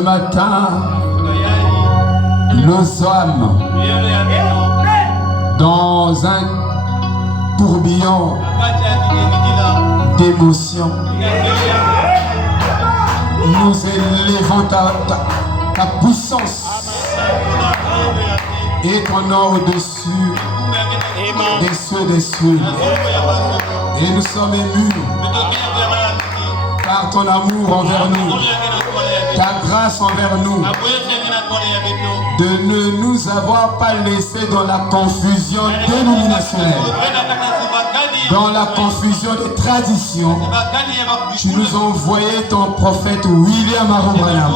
matin, nous sommes dans un tourbillon d'émotions. Nous élevons ta puissance et ton nom au-dessus des cieux des cieux. Et nous sommes émus par ton amour envers nous, ta grâce envers nous, de ne nous avoir pas laissés dans la confusion dénominationnelle, dans la confusion des traditions. Tu nous as envoyé ton prophète William Arobranham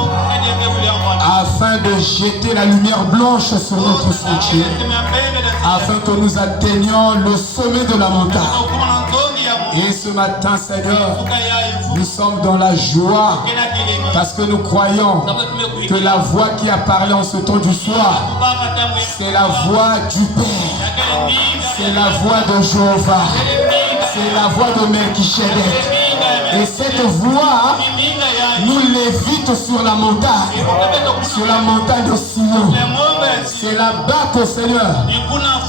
afin de jeter la lumière blanche sur notre sentier, afin que nous atteignions le sommet de la montagne. Et ce matin, Seigneur, nous sommes dans la joie parce que nous croyons que la voix qui a parlé en ce temps du soir, c'est la voix du Père, c'est la voix de Jéhovah, c'est la voix de Melchisedec. Et cette voix nous l'évite sur la montagne de Sion. C'est là-bas que, Seigneur,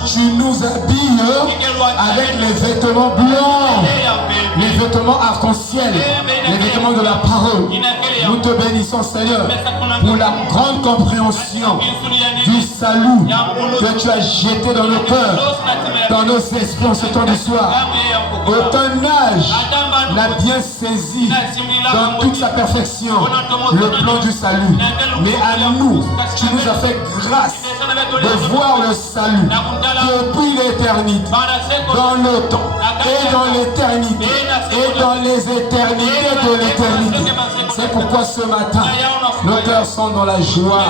tu nous habilles avec les vêtements blancs, les vêtements arc-en-ciel, les vêtements de la parole. Nous te bénissons, Seigneur, pour la grande compréhension du salut que tu as jeté dans nos cœurs, dans nos esprits en ce temps du soir. Aucun âge n'a bien saisi dans toute sa perfection le plan du salut. Mais à nous, tu nous as fait grâce de voir le salut depuis l'éternité, dans le temps et dans l'éternité et dans les éternités de l'éternité. C'est pourquoi ce matin, nos cœurs sont dans la joie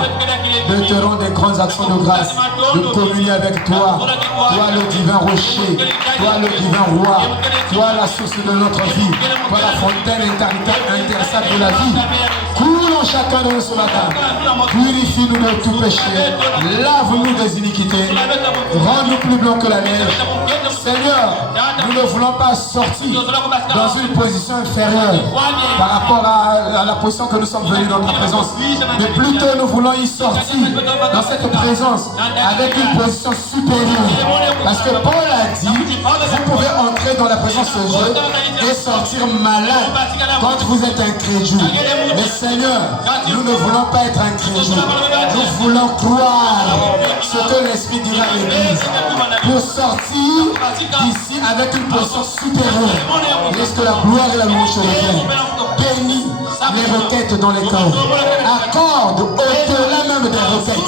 de te rendre des grandes actions de grâce, de communier avec toi, toi le divin rocher, toi le divin roi, toi la source de notre vie, toi la fontaine intercessable de la vie. Coule en chacun de nous ce matin, purifie-nous de tout péché, lave-nous des iniquités, rends-nous plus blancs que la neige. Seigneur, nous ne voulons pas sortir dans une position inférieure par rapport à la position que nous sommes venus dans ta présence, mais plutôt nous voulons y sortir dans cette présence avec une position supérieure. Parce que Paul a dit, vous pouvez entrer dans la présence de Dieu et sortir malade quand vous êtes incrédule. Mais Seigneur, nous ne voulons pas être incrédules. Nous voulons croire ce que l'Esprit dira à l'Église pour sortir d'ici avec une position supérieure. Laisse que la gloire et la louange te reviennent. Bénis les requêtes dans les corps. Accorde au-delà même des requêtes.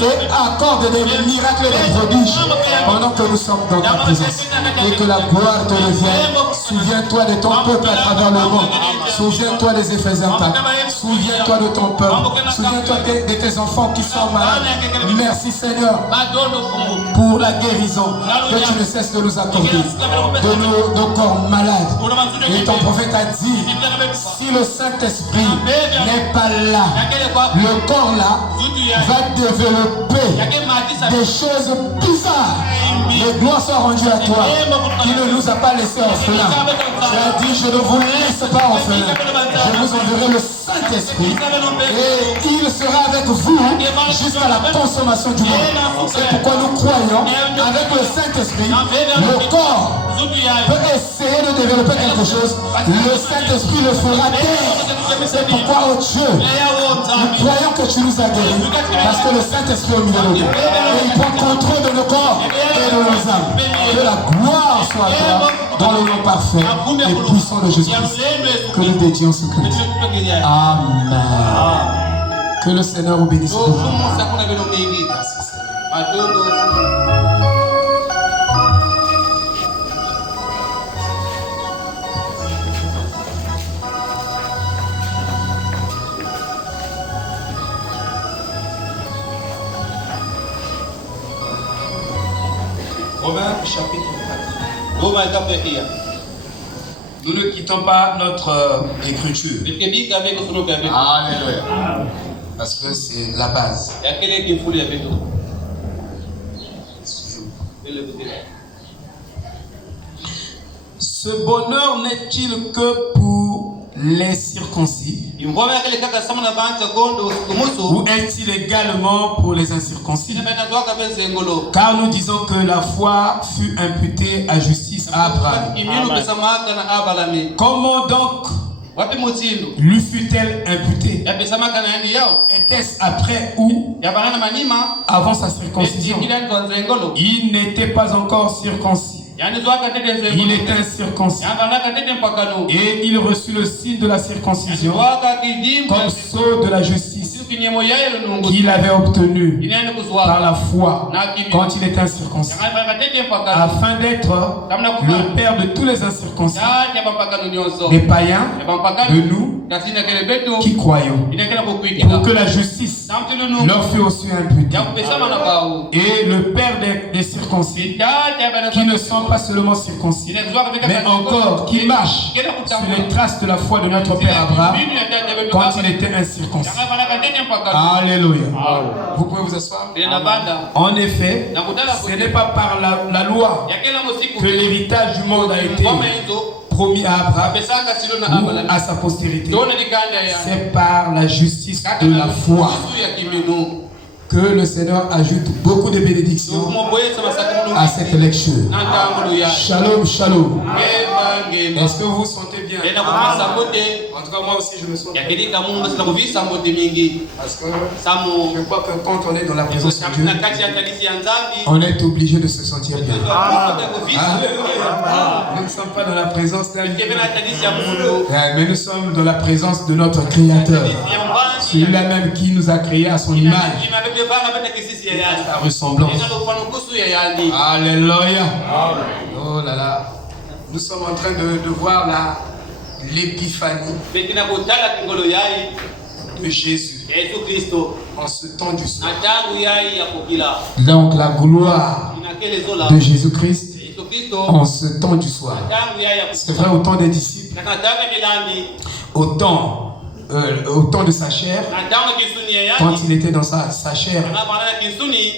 Et accorde des miracles et des prodiges pendant que nous sommes dans ta présence. Et que la gloire te revienne. Souviens-toi de ton peuple à travers le monde. Souviens-toi des effets impacts. Souviens-toi de ton peuple. Souviens-toi de tes enfants qui sont malades. Merci Seigneur pour la guérison que tu ne cesses de nous accorder de nos corps malades. Et ton prophète a dit, si le Saint-Esprit n'est pas là, le corps là va développer des choses bizarres. Les gloires soient rendues à toi qui ne nous a pas laissés orphelins. Tu as dit, je ne vous laisse pas orphelins. Je vous enverrai le Saint-Esprit et il sera avec vous jusqu'à la consommation du monde. C'est pourquoi nous croyons avec le Saint-Esprit, le corps peut essayer de développer quelque chose. Le Saint-Esprit le fera taire. C'est pourquoi, oh Dieu, nous croyons que tu nous as guéris parce que le Saint-Esprit est au milieu de nous. Et il prend contrôle de nos corps et de nos âmes. Que la gloire soit à toi dans le nom parfait et puissant de Jésus-Christ. Que nous dédions ce culte. Amen. Que le Seigneur vous bénisse. Romains chapitre 4. Nous ne quittons pas notre écriture. Alléluia. Parce que c'est la base. Ce bonheur n'est-il que pour les circoncis ou est-il également pour les incirconcis? Car nous disons que la foi fut imputée à justice à Abraham. Comment donc lui fut-elle imputée? Était-ce après ou avant sa circoncision? Il n'était pas encore circoncis. Il était incirconcis. Et il reçut le signe de la circoncision comme sceau de la justice qu'il avait obtenu par la foi quand il était incirconcis, afin d'être le père de tous les incirconcis, des païens, de nous qui croyons, pour que la justice leur fût aussi imputée, et le père des circoncis, qui ne sont pas seulement circoncis, mais encore qui marchent sur les traces de la foi de notre père Abraham quand il était incirconcis. Alléluia. Vous pouvez vous asseoir. En effet, ce n'est pas par la loi que l'héritage du monde a été promis à Abraham ou à sa postérité. C'est par la justice de la foi que le Seigneur ajoute beaucoup de bénédictions à cette lecture. Shalom, shalom. Est-ce que vous vous sentez bien? En tout cas, moi aussi, je me sens bien. Parce que je crois que quand on est dans la présence de Dieu, on est obligé de se sentir bien. Nous ne sommes pas dans la présence d'un mais nous sommes dans la présence de notre Créateur. Celui-là même qui nous a créés à son image, sa ressemblance. Alléluia. Oh là là. Nous sommes en train de voir l'épiphanie de Jésus en ce temps du soir. Donc la gloire de Jésus-Christ en ce temps du soir. C'est vrai au temps des disciples, au temps de sa chair, quand il était dans sa chair,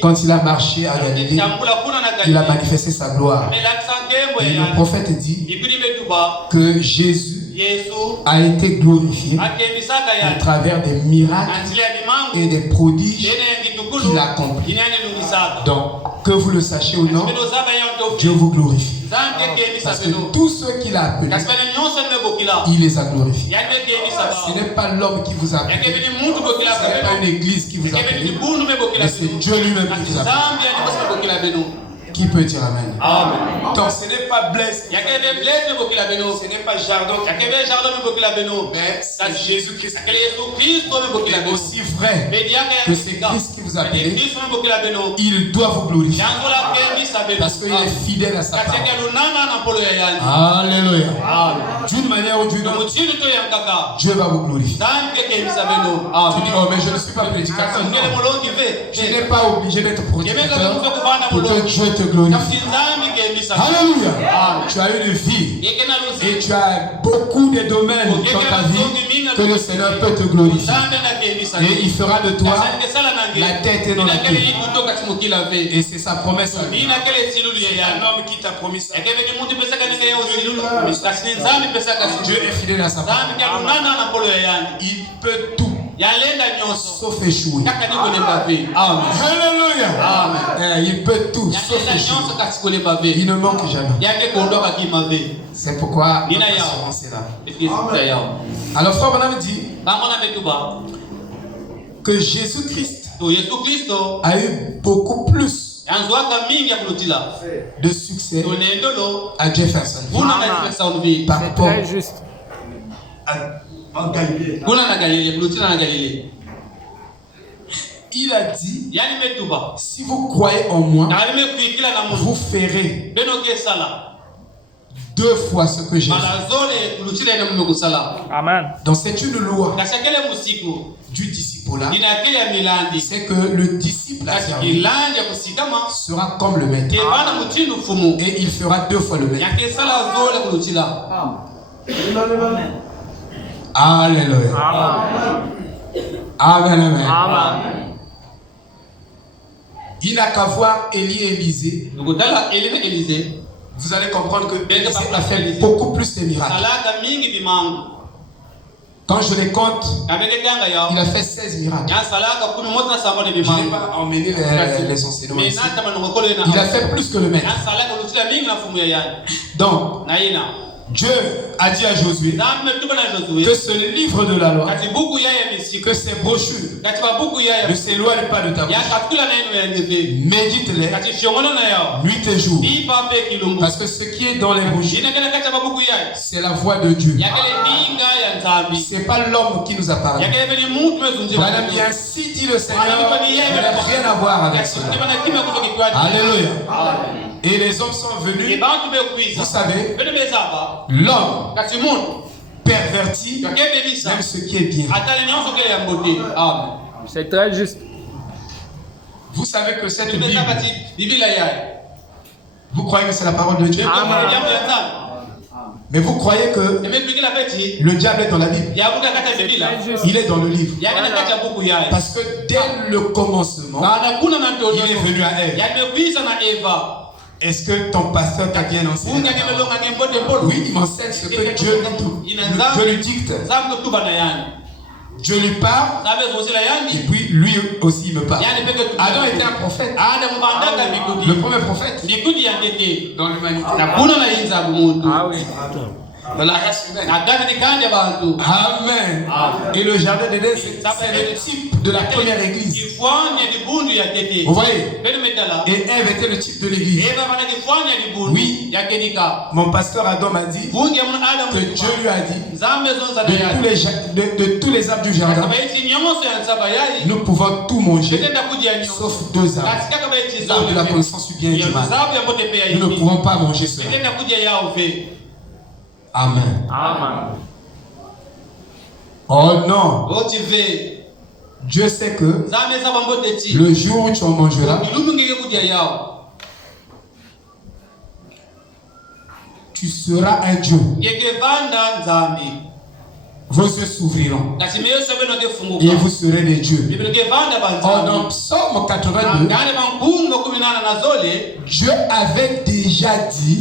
quand il a marché à Galilée, il a manifesté sa gloire. Et le prophète dit que Jésus a été glorifié à travers des miracles et des prodiges qu'il a accomplis. Donc, que vous le sachiez ou non, Dieu vous glorifie. Parce que tous ceux qu'il a appelés, il les a glorifiés. Ce n'est pas l'homme qui vous a appelé, ce n'est pas une église qui vous a appelé, mais c'est Dieu lui-même qui vous a appelé. Qui peut dire Amen? Amen. Donc ce n'est pas Blaise, ce n'est pas Jardin, mais c'est Jésus-Christ. Il est aussi vrai que c'est Christ qui vous a appelé. Il doit vous glorifier parce qu'il est fidèle à sa parole. Alléluia. D'une manière ou d'une autre, Dieu va vous glorifier. Tu dis, oh mais je ne suis pas prédicateur. Je n'ai pas obligé d'être prédicateur pour que Dieu te glorifie. Alléluia. Tu as une vie et tu as beaucoup de domaines dans ta vie que le Seigneur peut te glorifier. Et il fera de toi la tête et non la queue. Et c'est sa promesse à lui. C'est un homme qui t'a promis ça. Dieu est fidèle à sa parole. Il peut tout sauf échouer. Amen. Alléluia. Amen. Il peut tout sauf échouer. Il ne manque jamais. C'est pourquoi notre assurance est là. Alors frère Branham dit que Jésus-Christ a eu beaucoup plus de succès à Jefferson par rapport en Galilée. Il a dit, si vous croyez en moi, vous ferez 2 fois ce que j'ai fait. Amen. Donc c'est une loi du disciple-là. C'est que le disciple sera comme le maître. Et il fera 2 fois le maître. Alléluia. Amen. Amen. Amen. Il n'a qu'à voir Élie et Élisée. Vous allez comprendre que Élisée a fait beaucoup plus de miracles. Quand je les compte, il a fait 16 miracles. Je n'ai pas emmené les enseignements ici. Il a fait plus que le maître. Donc, Dieu a dit à Josué que ce livre de la loi, que ces brochures ne s'éloignent pas de ta bouche. Médite-les nuit et jour. Parce que ce qui est dans les brochures, c'est la voix de Dieu. Ce n'est pas l'homme qui nous a parlé. Madame, ainsi dit le Seigneur, il n'a rien à voir avec cela. Alléluia. Et les hommes sont venus, vous savez, l'homme pervertit même ce qui est bien. C'est très juste. Vous savez que cette Bible, vous croyez que c'est la parole de Dieu? Mais vous croyez que le diable est dans la Bible? Il est dans le livre. Parce que dès le commencement, il est venu à Ève. Est-ce que ton pasteur t'a bien enseigné? Oui, il m'enseigne ce que Dieu lui dicte. Dieu lui parle, et puis lui aussi il me parle. Adam était un prophète. Le premier prophète dans l'humanité. Ah oui. Dans la race humaine. Amen. Et le jardin d'Éden, c'est le type de la première église. Vous voyez? Et Ève était le type de l'église. Oui. Mon pasteur Adam m'a dit que Dieu lui a dit de tous les arbres du jardin, nous pouvons tout manger sauf 2 arbres. L'arbre de la connaissance du bien et du mal. Nous ne pouvons pas manger cela. Amen. Amen. Oh non. Dieu sait que le jour où tu en mangeras, tu seras un Dieu. Vos yeux s'ouvriront et vous serez des dieux. Or, dans Psaume 82, Dieu avait déjà dit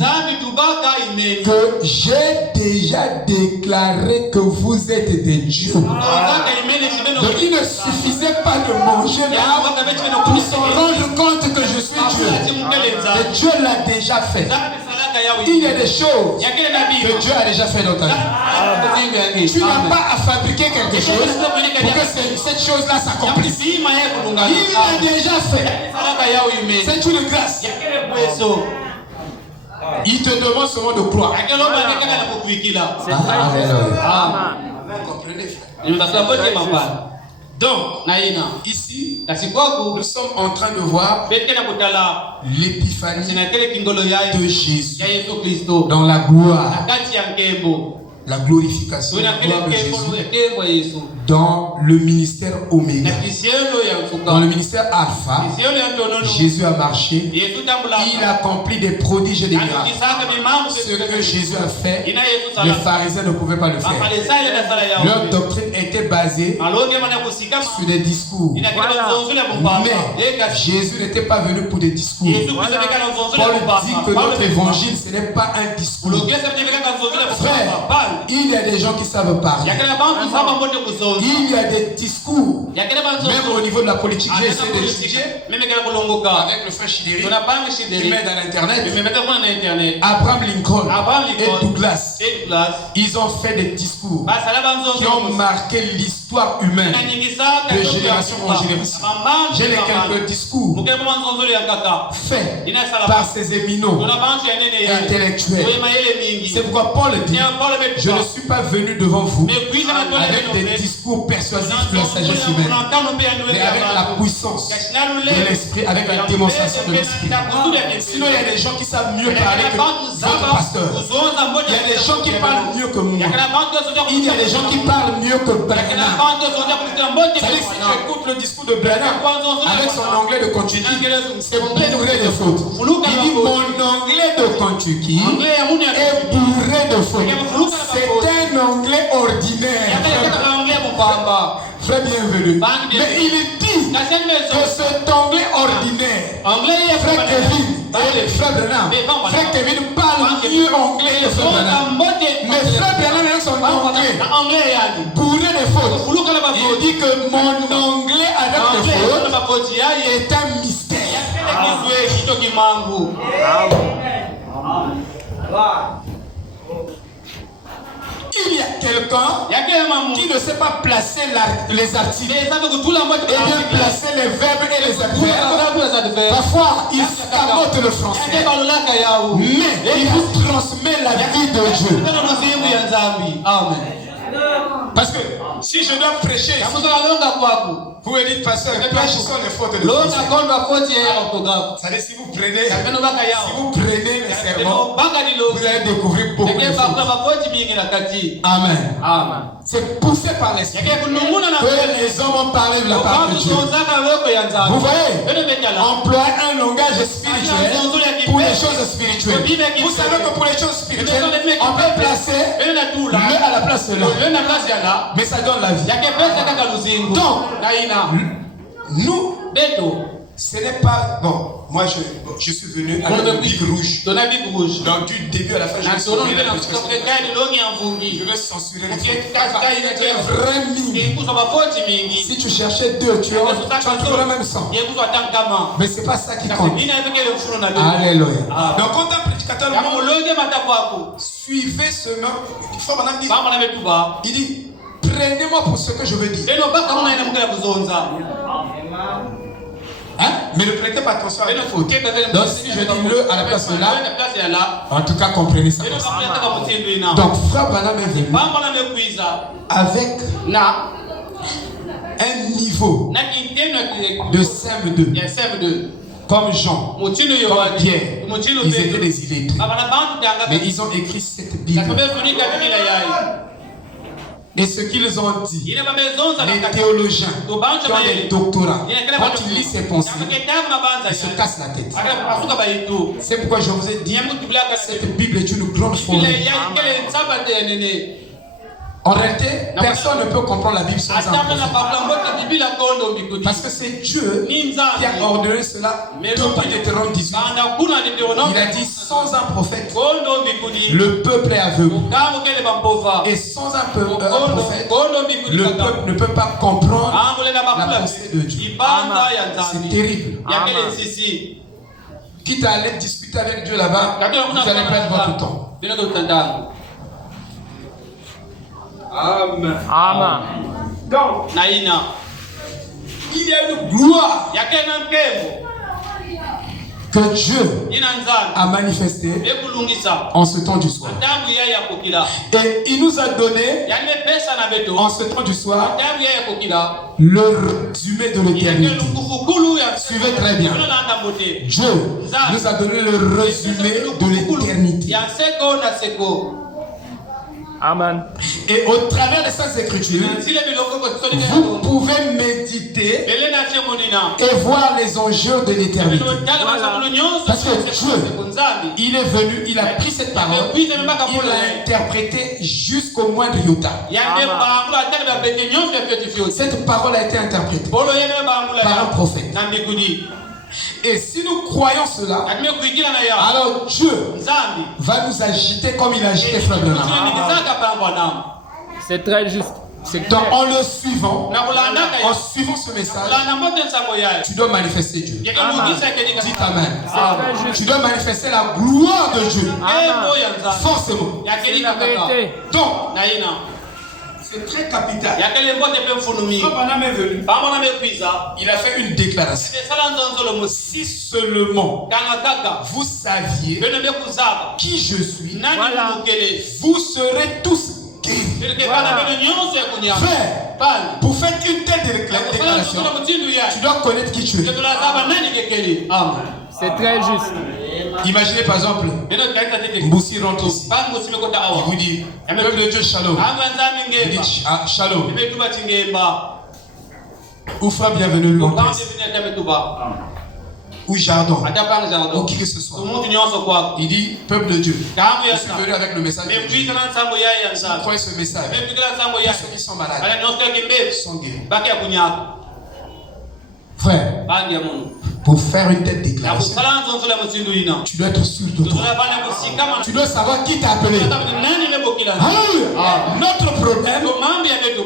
que j'ai déjà déclaré que vous êtes des dieux. Donc il ne suffisait pas de manger l'arbre pour se rendre compte que je suis Dieu. Et Dieu l'a déjà fait. Il y a des choses que Dieu a déjà fait dans ta vie. Tu n'as pas à fabriquer quelque chose pour que cette chose-là s'accomplisse. Il l'a déjà fait. C'est une grâce. Il te demande seulement de croire. Vous comprenez, frère? Donc, ici, nous sommes en train de voir l'épiphanie de Jésus dans la gloire, la glorification de Jésus dans le ministère Oméga. Dans le ministère Alpha, Jésus a marché, il a accompli des prodiges et des miracles. Ce que Jésus a fait, les pharisiens ne pouvaient pas le faire. Leur doctrine était basée sur des discours. Mais Jésus n'était pas venu pour des discours. Paul dit que notre évangile, ce n'est pas un discours. Frère, il y a des gens qui savent parler. Il y a des discours. Même au niveau de la politique, j'ai essayé de juger avec le frère Chidéry. Il met dans l'internet. Abraham Lincoln et Douglas, ils ont fait des discours qui ont marqué l'histoire humaine de génération en génération. J'ai les quelques discours faits par ces éminents intellectuels. C'est pourquoi Paul dit: je ne suis pas venu devant vous avec des discours persuasifs de la sagesse humaine, mais avec la puissance de l'esprit, avec la démonstration de l'esprit. Sinon, il y a des gens qui savent mieux parler que votre pasteur. Il y a des gens qui parlent mieux que moi. Il y a des gens qui parlent mieux que Branham. C'est-à-dire que si tu écoutes le discours de Branham avec son anglais de Kentucky, c'est bourré de fautes. Il dit: mon anglais de Kentucky est bourré de fautes. C'est un anglais ordinaire. Frère bienvenu. Mais il dit que cet anglais ordinaire, frère Kevin, frère Branham, frère Kevin parle mieux anglais que frère Branham. Mais frère Branham avec son anglais bourré de fautes. Il dit que mon anglais avec les fautes est un mystère. Il y a quelqu'un qui ne sait pas placer les articles et bien placer les verbes et les adverbes. Parfois, il scamote le français, mais il vous transmet la vie de Dieu. Amen. Parce que si je dois prêcher, vous me dites, pasteur, prêchons les fautes de français. C'est-à-dire, si vous prenez le sermon, vous allez découvrir beaucoup de fautes. Amen. C'est poussé par l'esprit que les hommes ont parlé de la part de Dieu. Vous voyez, employer un langage spirituel pour les choses spirituelles. Vous savez que pour les choses spirituelles, on peut placer le à la place de là, mais ça donne la vie. Donc, nous, ce n'est pas... Bon, moi je suis venu avec le bic rouge. Donc du début à la fin, je vais censurer le je vais censurer les vrais mime. Si tu cherchais deux, tu en trouveras même 100. Mais ce n'est pas ça qui compte. Alléluia. Donc quand un prédicateur suivez ce nom, il dit, prenez-moi pour ce que je veux dire. Hein? Mais ne prêtez pas attention à la faute. Donc si je dis le à la place de là, en tout cas comprenez ça. Donc frère Branham est venu avec un niveau de CM2 comme Jean, comme Pierre. Ils étaient des illettrés, mais ils ont écrit cette Bible. Et ce qu'ils ont dit, les théologiens qui ont des doctorats, quand ils lisent ces pensées, ils se cassent la tête. C'est pourquoi je vous ai dit, cette Bible est une grande folie. En réalité, personne ne peut comprendre la Bible sans un prophète. Parce que c'est Dieu qui a ordonné cela depuis Deutéronome 18. Il a dit, sans un prophète, le peuple est aveugle. Et sans un prophète, le peuple ne peut pas comprendre la pensée de Dieu. C'est terrible. Quitte à aller discuter avec Dieu là-bas, vous allez perdre votre temps. Amen. Donc, il y a une gloire que Dieu a manifestée en ce temps du soir. Et il nous a donné en ce temps du soir le résumé de l'éternité. Suivez très bien. Dieu nous a donné le résumé de l'éternité. Amen. Et au travers de ces écritures, vous pouvez méditer et voir les enjeux de l'éternité. Parce que Dieu, il est venu, il a pris cette parole, il l'a interprétée jusqu'au moindre iota. Cette parole a été interprétée par un prophète. Et si nous croyons cela, alors Dieu va nous agiter comme il a agité Frère Branham. C'est très juste. Donc en le suivant, en suivant ce message, tu dois manifester Dieu. Dites Amen. Tu dois manifester la gloire de Dieu. Forcément. Donc, c'est très capital. Branham est venu. Il a fait une déclaration. Si seulement vous saviez qui je suis, vous serez tous guéris. Frère, pour faire une telle déclaration, tu dois connaître qui tu es. C'est très juste. Imaginez par exemple, Mboussi rentre ici. Il vous dit, peuple de Dieu, shalom. Il dit, shalom. Ou frère, bienvenue, Londres. Ou jardin. Ou qui que ce soit. Il dit, peuple de Dieu. Je suis venu avec le message de Dieu. Vous croyez ce message? Tous ceux qui sont malades sont guéris. Frère, pour faire une telle déclaration, tu dois être sûr de toi. Tu dois savoir qui t'a appelé. Alléluia. Notre problème,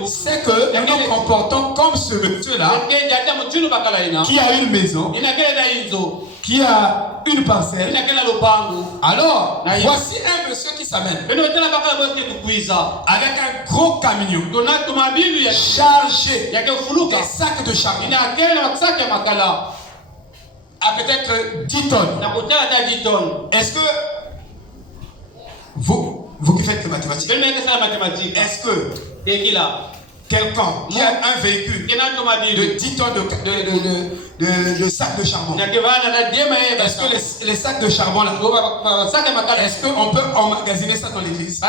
c'est que nous nous comportons comme ce monsieur-là qui a une maison, qui a une parcelle. Alors, voici un monsieur qui s'amène avec un gros camion chargé des sacs de charbon à peut-être 10 tonnes. Est-ce que vous qui faites les mathématiques, est-ce que quelqu'un qui a un véhicule de 10 tonnes de sacs de charbon, est-ce que les sacs de charbon là, est-ce qu'on peut emmagasiner ça dans l'église?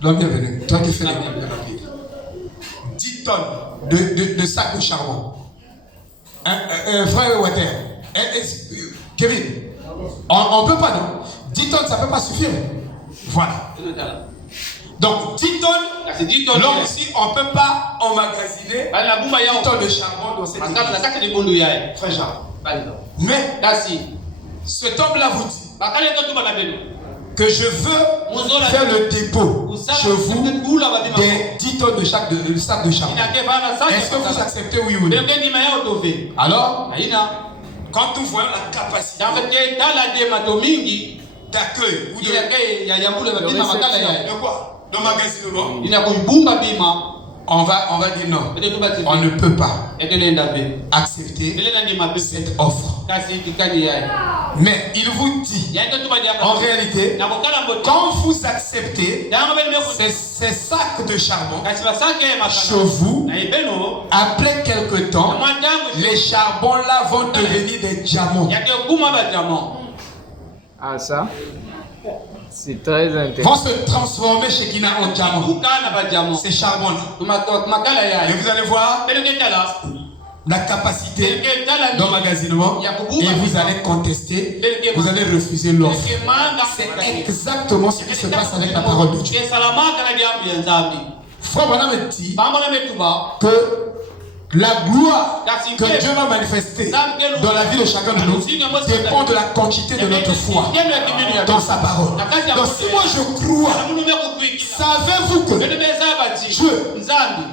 Donc bienvenue, toi qui fais les rapide. 10 tonnes de sacs de charbon. Frère Water, Kevin, on ne peut pas, non? 10 tonnes, ça ne peut pas suffire. Voilà. Donc 10 tonnes, là aussi, on ne peut pas emmagasiner 10 tonnes de charbon dans cette église. Frère Jean. Mais, cet homme-là vous dit que je veux faire le dépôt chez vous des 10 tonnes de sacs de charbon. Est-ce que vous acceptez oui ou non? Alors, quand nous voyons la capacité d'accueil ou de quoi? D'emmagasinement, on va dire non. On ne peut pas accepter cette offre. Mais il vous dit, en réalité, quand vous acceptez ces sacs de charbon chez vous, après quelque temps, les charbons là vont devenir des diamants. Ah, ça, c'est très intéressant. Vont se transformer chez Kina en diamant. Ces charbons-là. Et vous allez voir la capacité d'emmagasinement et vous allez contester, vous allez refuser l'offre. C'est exactement ce qui se passe avec la parole de Dieu. Frère Branham dit que la gloire que Dieu va manifester dans la vie de chacun de nous dépend de la quantité de notre foi dans sa parole. Donc si moi je crois, savez-vous que Dieu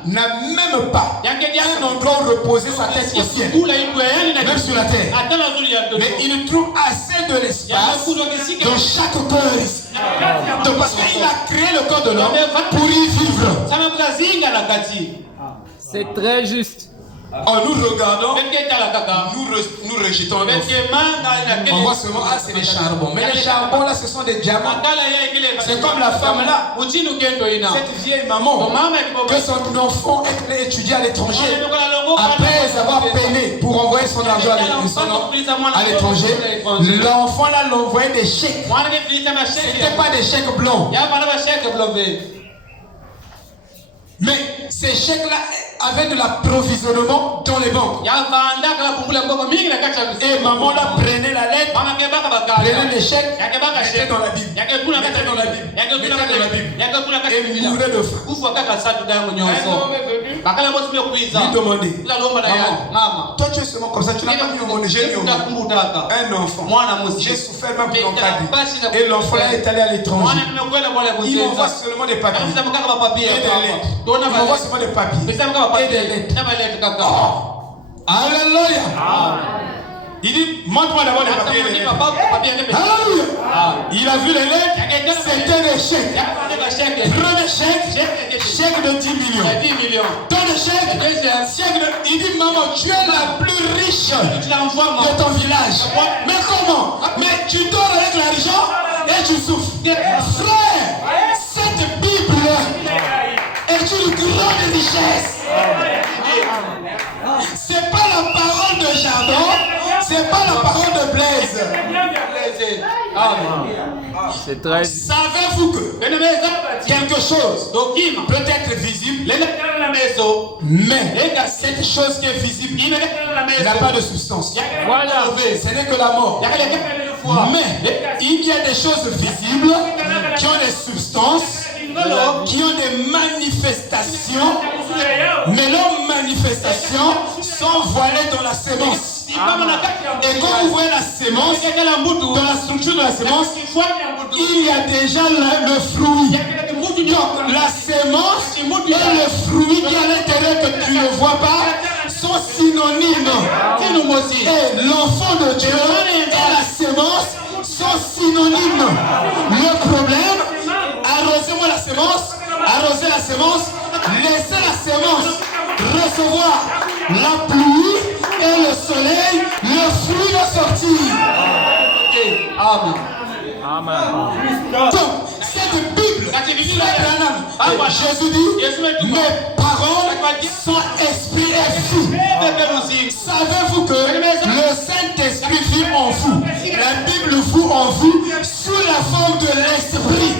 n'a même pas un endroit où reposer sa tête au ciel, même sur la terre, mais il trouve assez de l'espace dans chaque cœur ici. Donc parce qu'il a créé le corps de l'homme pour y vivre. C'est très juste. Nous regardons, nous rejetons l'offre. On voit seulement, c'est des charbons. Mais les charbons là, ce sont des diamants. C'est comme la femme là, cette vieille maman, que son enfant est étudié à l'étranger. Après avoir peiné pour envoyer son argent à l'étranger, l'enfant là l'envoyait des chèques. Ce n'était pas des chèques blancs. Mais ces chèques-là avaient de l'approvisionnement dans les banques. Et maman là prenait la lettre, prenait les chèques, mettait dans la Bible. Mettait dans la Bible. Et mourait de faim. Un homme est venu lui demander, maman, toi tu es seulement comme ça, tu n'as pas mis au monde. J'ai mis au monde un enfant. J'ai souffert même pour l'encadrer. Et l'enfant là est allé à l'étranger. Il m'envoie seulement des papiers et des lettres. Il m'envoie seulement des papiers et des lettres. Oh. Alléluia. Il dit, montre-moi d'abord les papiers et les lettres. Alléluia. Il a vu les lettres, c'était des chèques. Premier chèque, chèque de 10 millions. Deuxième chèque, il dit, maman, tu es la plus riche de ton village. Mais comment? Mais tu dors avec l'argent et tu souffres. Frère, cette Bible est une grande richesse. C'est pas la parole de Jardin, c'est pas la parole de Blaise. C'est très... Savez-vous que quelque chose peut être visible, mais cette chose qui est visible n'a pas de substance. Voilà. Ce n'est que la mort. Mais il y a des choses visibles qui ont des substances, qui ont des manifestations Mais leurs manifestations sont voilées dans la sémence. Et quand vous voyez la sémence, dans la structure de la sémence, il y a déjà le fruit. Donc la sémence et le fruit qui est à l'intérieur que tu ne vois pas sont synonymes. Et l'enfant de Dieu et la sémence sont synonymes. Le problème, arrosez-moi la sémence, arrosez la sémence, laissez la sémence recevoir la pluie et le soleil, le fruit va sortir. Amen. Amen. Donc, cette Bible, Jésus dit, mes paroles sont esprit et vie. Savez-vous que le Saint-Esprit vit en vous? La Bible vit en vous sous la forme de l'esprit.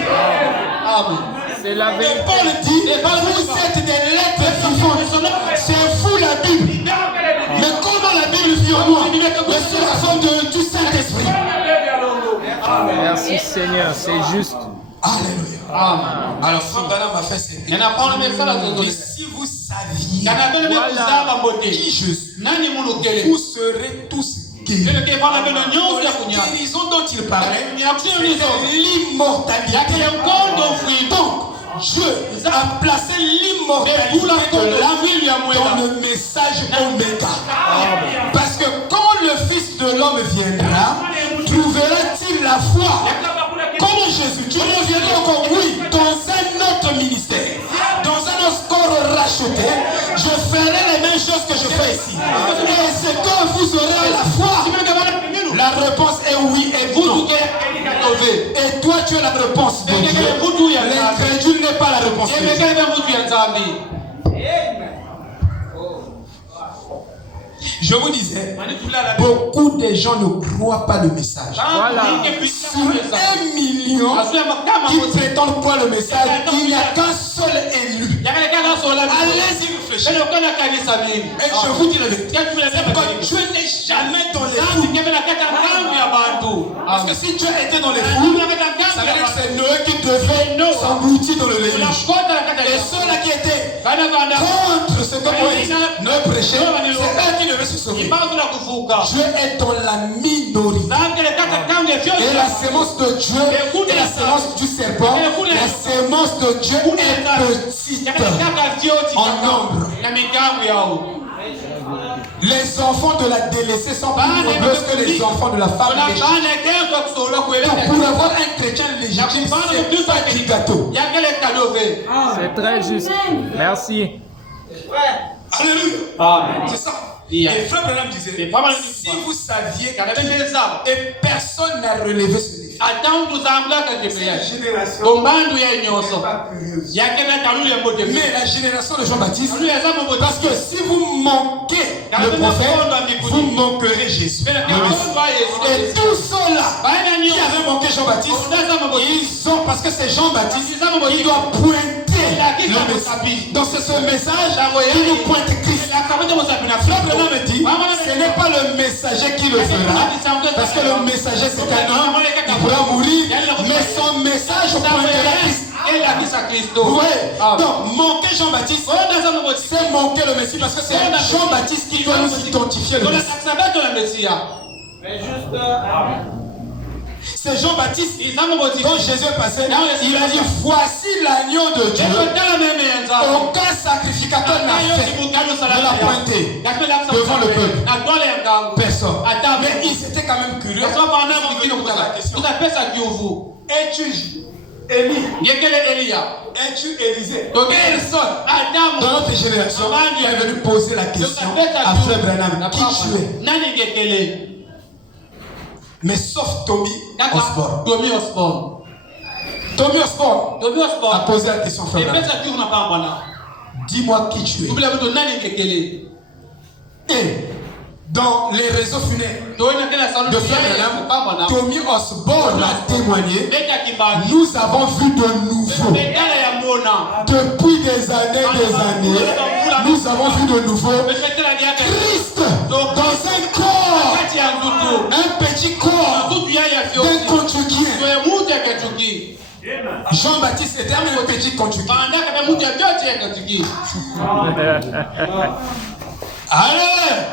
Amen. C'est la Et vérité. Paul dit, vous êtes des lettres vivantes. C'est vous la Bible. Mais comment la Bible vit en moi? Mais sous la forme du Saint-Esprit. Merci Seigneur, c'est juste. Alléluia. Amen. Alors, Frère Branham a fait cette Il y en a pas le message à Et si vous saviez qui je suis, vous serez tous guéris. Guérison dont il parlait, c'est l'immortalité. Donc, Dieu a placé l'immortalité de l'âme dans le message Oméga. Parce que quand le Fils de l'homme viendra, trouvera-t-il la foi comme Jésus? Tu reviendras encore, oui, dans un autre ministère, dans un autre corps racheté. Je ferai les mêmes choses que je fais ici. Et c'est quand vous aurez la foi. La réponse est oui et non. Et toi, tu as la réponse de Dieu. L'incrédule n'est pas la réponse de Dieu. Je vous disais, beaucoup de gens ne croient pas le message. Voilà. Sur 1 million qui prétendent croire le message, il n'y a qu'un seul élu. Allez-y réfléchir. Et je vous dis la vérité. Dieu n'est jamais dans les fous. Parce que si Dieu était dans les fous, ça veut dire que c'est Noé qui devait s'engloutir dans le déluge. Et ceux-là qui étaient contre ce que Noé prêchait, c'est eux qui devaient se sauver. Dieu est dans la minorité. Et la sémence de Dieu et la sémence du serpent, la sémence de Dieu est petite en nombre. Les enfants de la délaissée sont plus nombreux que les enfants de la femme légitime. Pour avoir un chrétien légitime, c'est pas du gâteau. C'est très juste. Merci. Alléluia. C'est ça. Et Frère Branham disait, si vous saviez que et personne n'a relevé ce défi. Cette génération n'est pas curieuse. Mais la génération de Jean-Baptiste, parce que si vous manquez le prophète, vous manquerez Jésus. Et tous ceux-là qui avaient manqué Jean-Baptiste, ils ont, parce que c'est Jean-Baptiste, il doit pointer le message. Donc c'est ce message qui nous pointe Christ. Frère Branham me dit, ce n'est pas le messager qui le fera, parce que le messager c'est un homme, il pourra mourir, mais son message pointera Christ. Oui. Donc, manquer Jean-Baptiste, c'est manquer le Messie, parce que c'est Jean-Baptiste qui doit nous identifier le Messie. C'est Jean-Baptiste, quand Jésus est passé, il a dit, voici l'agneau de Dieu. Aucun sacrificateur n'a fait de la pointer devant le peuple. Personne. Mais ils étaient quand même curieux. Es-tu Élie? Es-tu Élisée? Personne dans notre génération est venu poser la question à Frère Branham, qui tu es? Mais sauf Tommy Osborne. Tommy Osborne a posé la question à Frère Branham. Dis-moi qui tu es. Et dans les réseaux funèbres de Frère Branham, Tommy Osborne a témoigné. Nous avons vu de nouveau. Depuis des années, nous avons vu de nouveau Christ dans un corps, un petit corps d'un contrecuien. Jean-Baptiste était un petit contumace. Amen.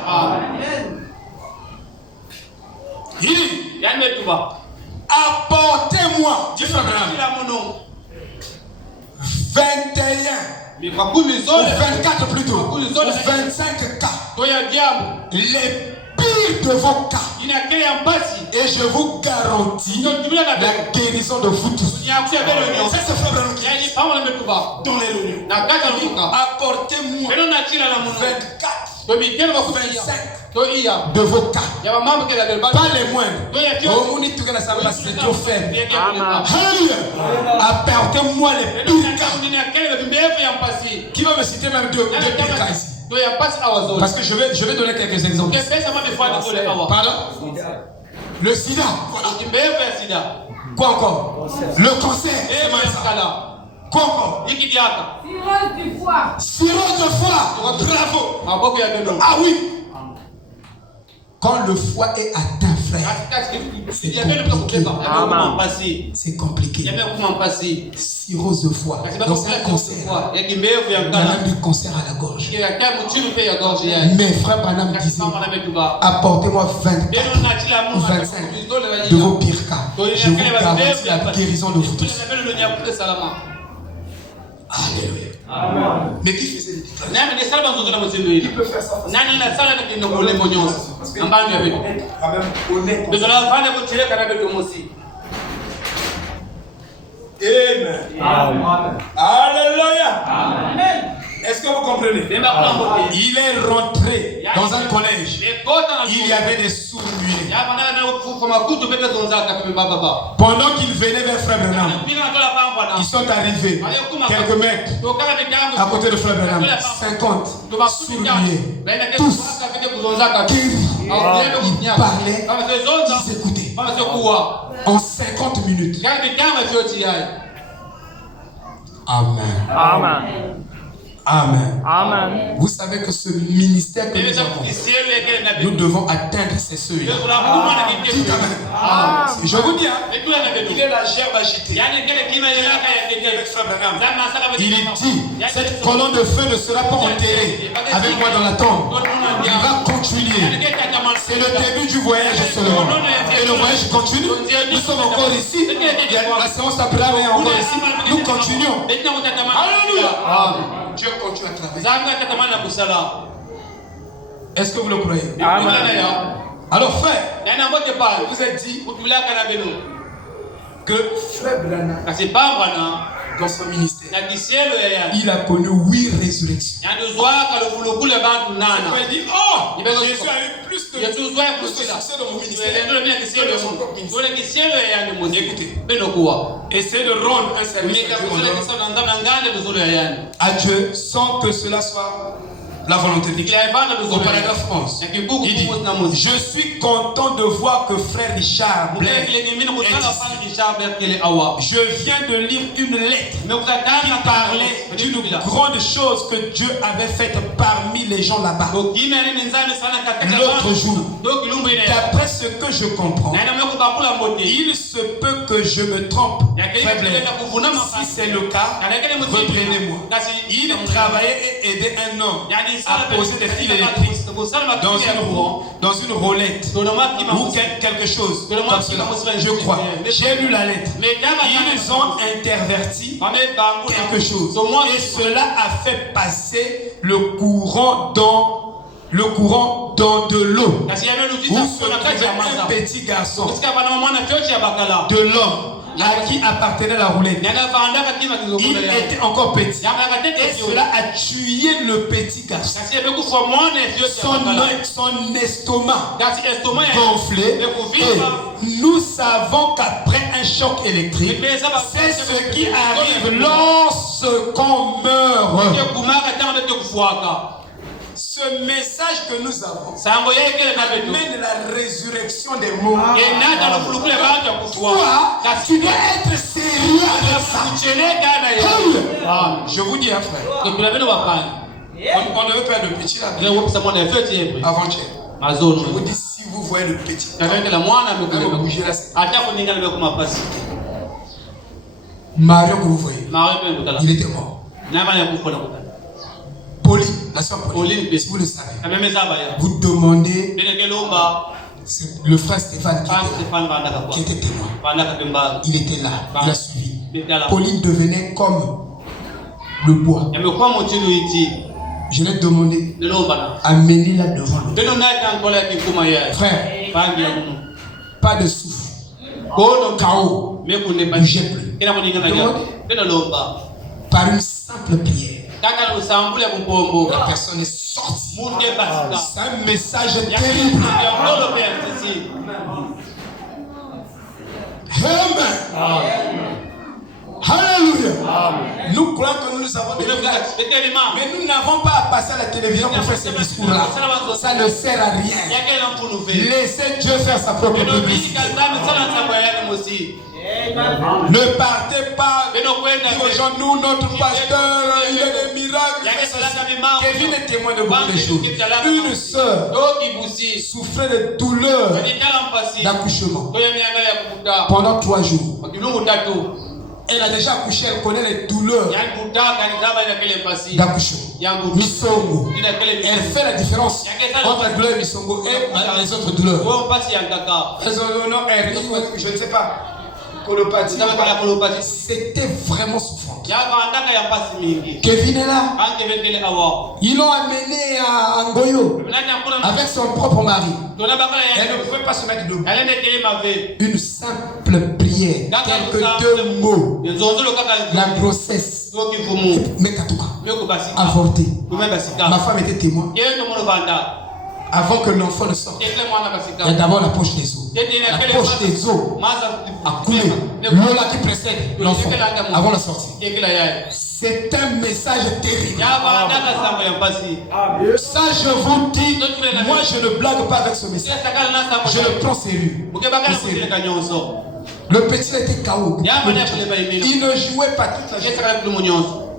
Il dit, apportez-moi 21 ou 24 plutôt, ou 25 cas, les pires de vos cas, et je vous garantis la guérison de vous tous. Ça c'est frère Branham qui dit, donnez l'oignon. Apportez-moi 24 ou 25 de vos cas, pas les moindres. C'est trop faible. Alléluia. Apportez-moi les pires cas. Qui va me citer même deux pires cas ici? Parce que je vais donner quelques exemples. Pardon? Le sida. Voilà. Quoi encore? Le cancer. Quoi encore? Cirrhose du foie. Cirrhose de foie. Bravo. Ah oui. Quand le foie est atteint, frère, c'est compliqué. Cirrhose de foie. Donc c'est un cancer. On a même du cancer à la gorge. Mais frère Branham disait, apportez-moi 24 ou 25 de vos pires cas. Je vous garantis la guérison de vous tous. Alléluia. Amen. Mais qui faisait des déclarations? Qui peut faire ça? Amen. Alléluia. Amen. Est-ce que vous comprenez? Il est rentré dans un collège. Il y avait des sourds-muets. Pendant qu'il venait vers Frère Branham, ils sont arrivés, quelques mecs, à côté de Frère Branham, 50 sourds-muets, tous guéris. Ils parlaient, ils écoutaient. En 50 minutes. Amen. Amen. Amen. Amen. Vous savez que ce ministère que nous avons, nous devons atteindre ces seuils. Dites amen. Je vous dis, il est la gerbe agitée. Il est dit, cette colonne de feu ne sera pas enterrée avec moi dans la tombe. Il va continuer. C'est le début du voyage seulement. Et le voyage continue. Nous sommes encore ici. La séance après est encore ici. Nous continuons. Alléluia. Dieu continue à travailler. Est-ce que vous le croyez? Amen. Alors frère, vous êtes dit que frère Branham, dans son ministère, il a connu 8 résurrections. Il dit, oh, Jésus a eu plus de succès dans mon ministère que dans son propre ministère. Écoutez, essayez de rendre un service à Dieu sans que cela soit la volonté de Dieu. Au paragraphe 11, il dit, je suis content de voir que frère Richard Blair est ici. Je viens de lire une lettre qui parlait d'une grande chose que Dieu avait faite parmi les gens là-bas l'autre jour. D'après ce que je comprends, il se peut que je me trompe, frère Blair. Si c'est le cas, reprenez-moi. Il travaillait et aidait un homme à poser des fils électriques dans une roulette ou quelque chose comme cela. Je crois. J'ai lu la lettre. Ils ont interverti quelque chose et cela a fait passer le courant dans de l'eau. Où se trouvait un petit garçon de l'homme à qui appartenait la roulette. Il était encore petit. Et cela a tué le petit garçon. Son estomac gonflé. Et nous savons qu'après un choc électrique, c'est ce qui arrive lorsqu'on meurt. Ce message que nous avons amène la résurrection des morts. Toi, tu dois être sérieux avec ça. Je vous dis, frère, on ne veut pas de petit là. Avant-hier. Je vous dis, si vous voyez le petit, vous bougez là. Marion que vous voyez, il était mort. Pauline, la soeur Pauline, si vous le savez, vous demandez, c'est le frère Stéphane qui était témoin. Il était là, il a suivi. Pauline devenait comme le bois. Je l'ai demandé, amenez-la devant le frère, pas de souffle, chaos, ne bougez plus. Demandez. Par une simple prière, la personne est sortie. C'est un message terrible. Amen. Alléluia. Nous croyons que nous avons des villages, mais nous n'avons pas à passer à la télévision pour faire ces discours-là. Ça ne sert à rien. Laissez Dieu faire sa propre publicité. Ne partez pas dire aux gens, nous, notre pasteur, il y a des miracles. Kevin est témoin de beaucoup de choses. Une sœur souffrait de douleurs d'accouchement pendant 3 jours. Elle a déjà accouché, elle connaît les douleurs d'accouchement. Misongo. Elle fait la différence entre la douleur de Misongo et les autres douleurs. Non, je ne sais pas. C'était vraiment souffrant. Kevin est là. Ils l'ont amené à Angoyo avec son propre mari. Elle ne pouvait pas se mettre debout. Une simple prière, quelques 2 mots. La grossesse, avorté. Ma femme était témoin. Avant que l'enfant ne sorte, il y a d'abord la poche des os. La poche des os a coulé. L'eau là qui précède l'enfant avant la sortie. C'est un message terrible. Ça, je vous dis, moi je ne blague pas avec ce message. Je le prends sérieux. Le petit était KO. Il ne jouait pas toute la journée.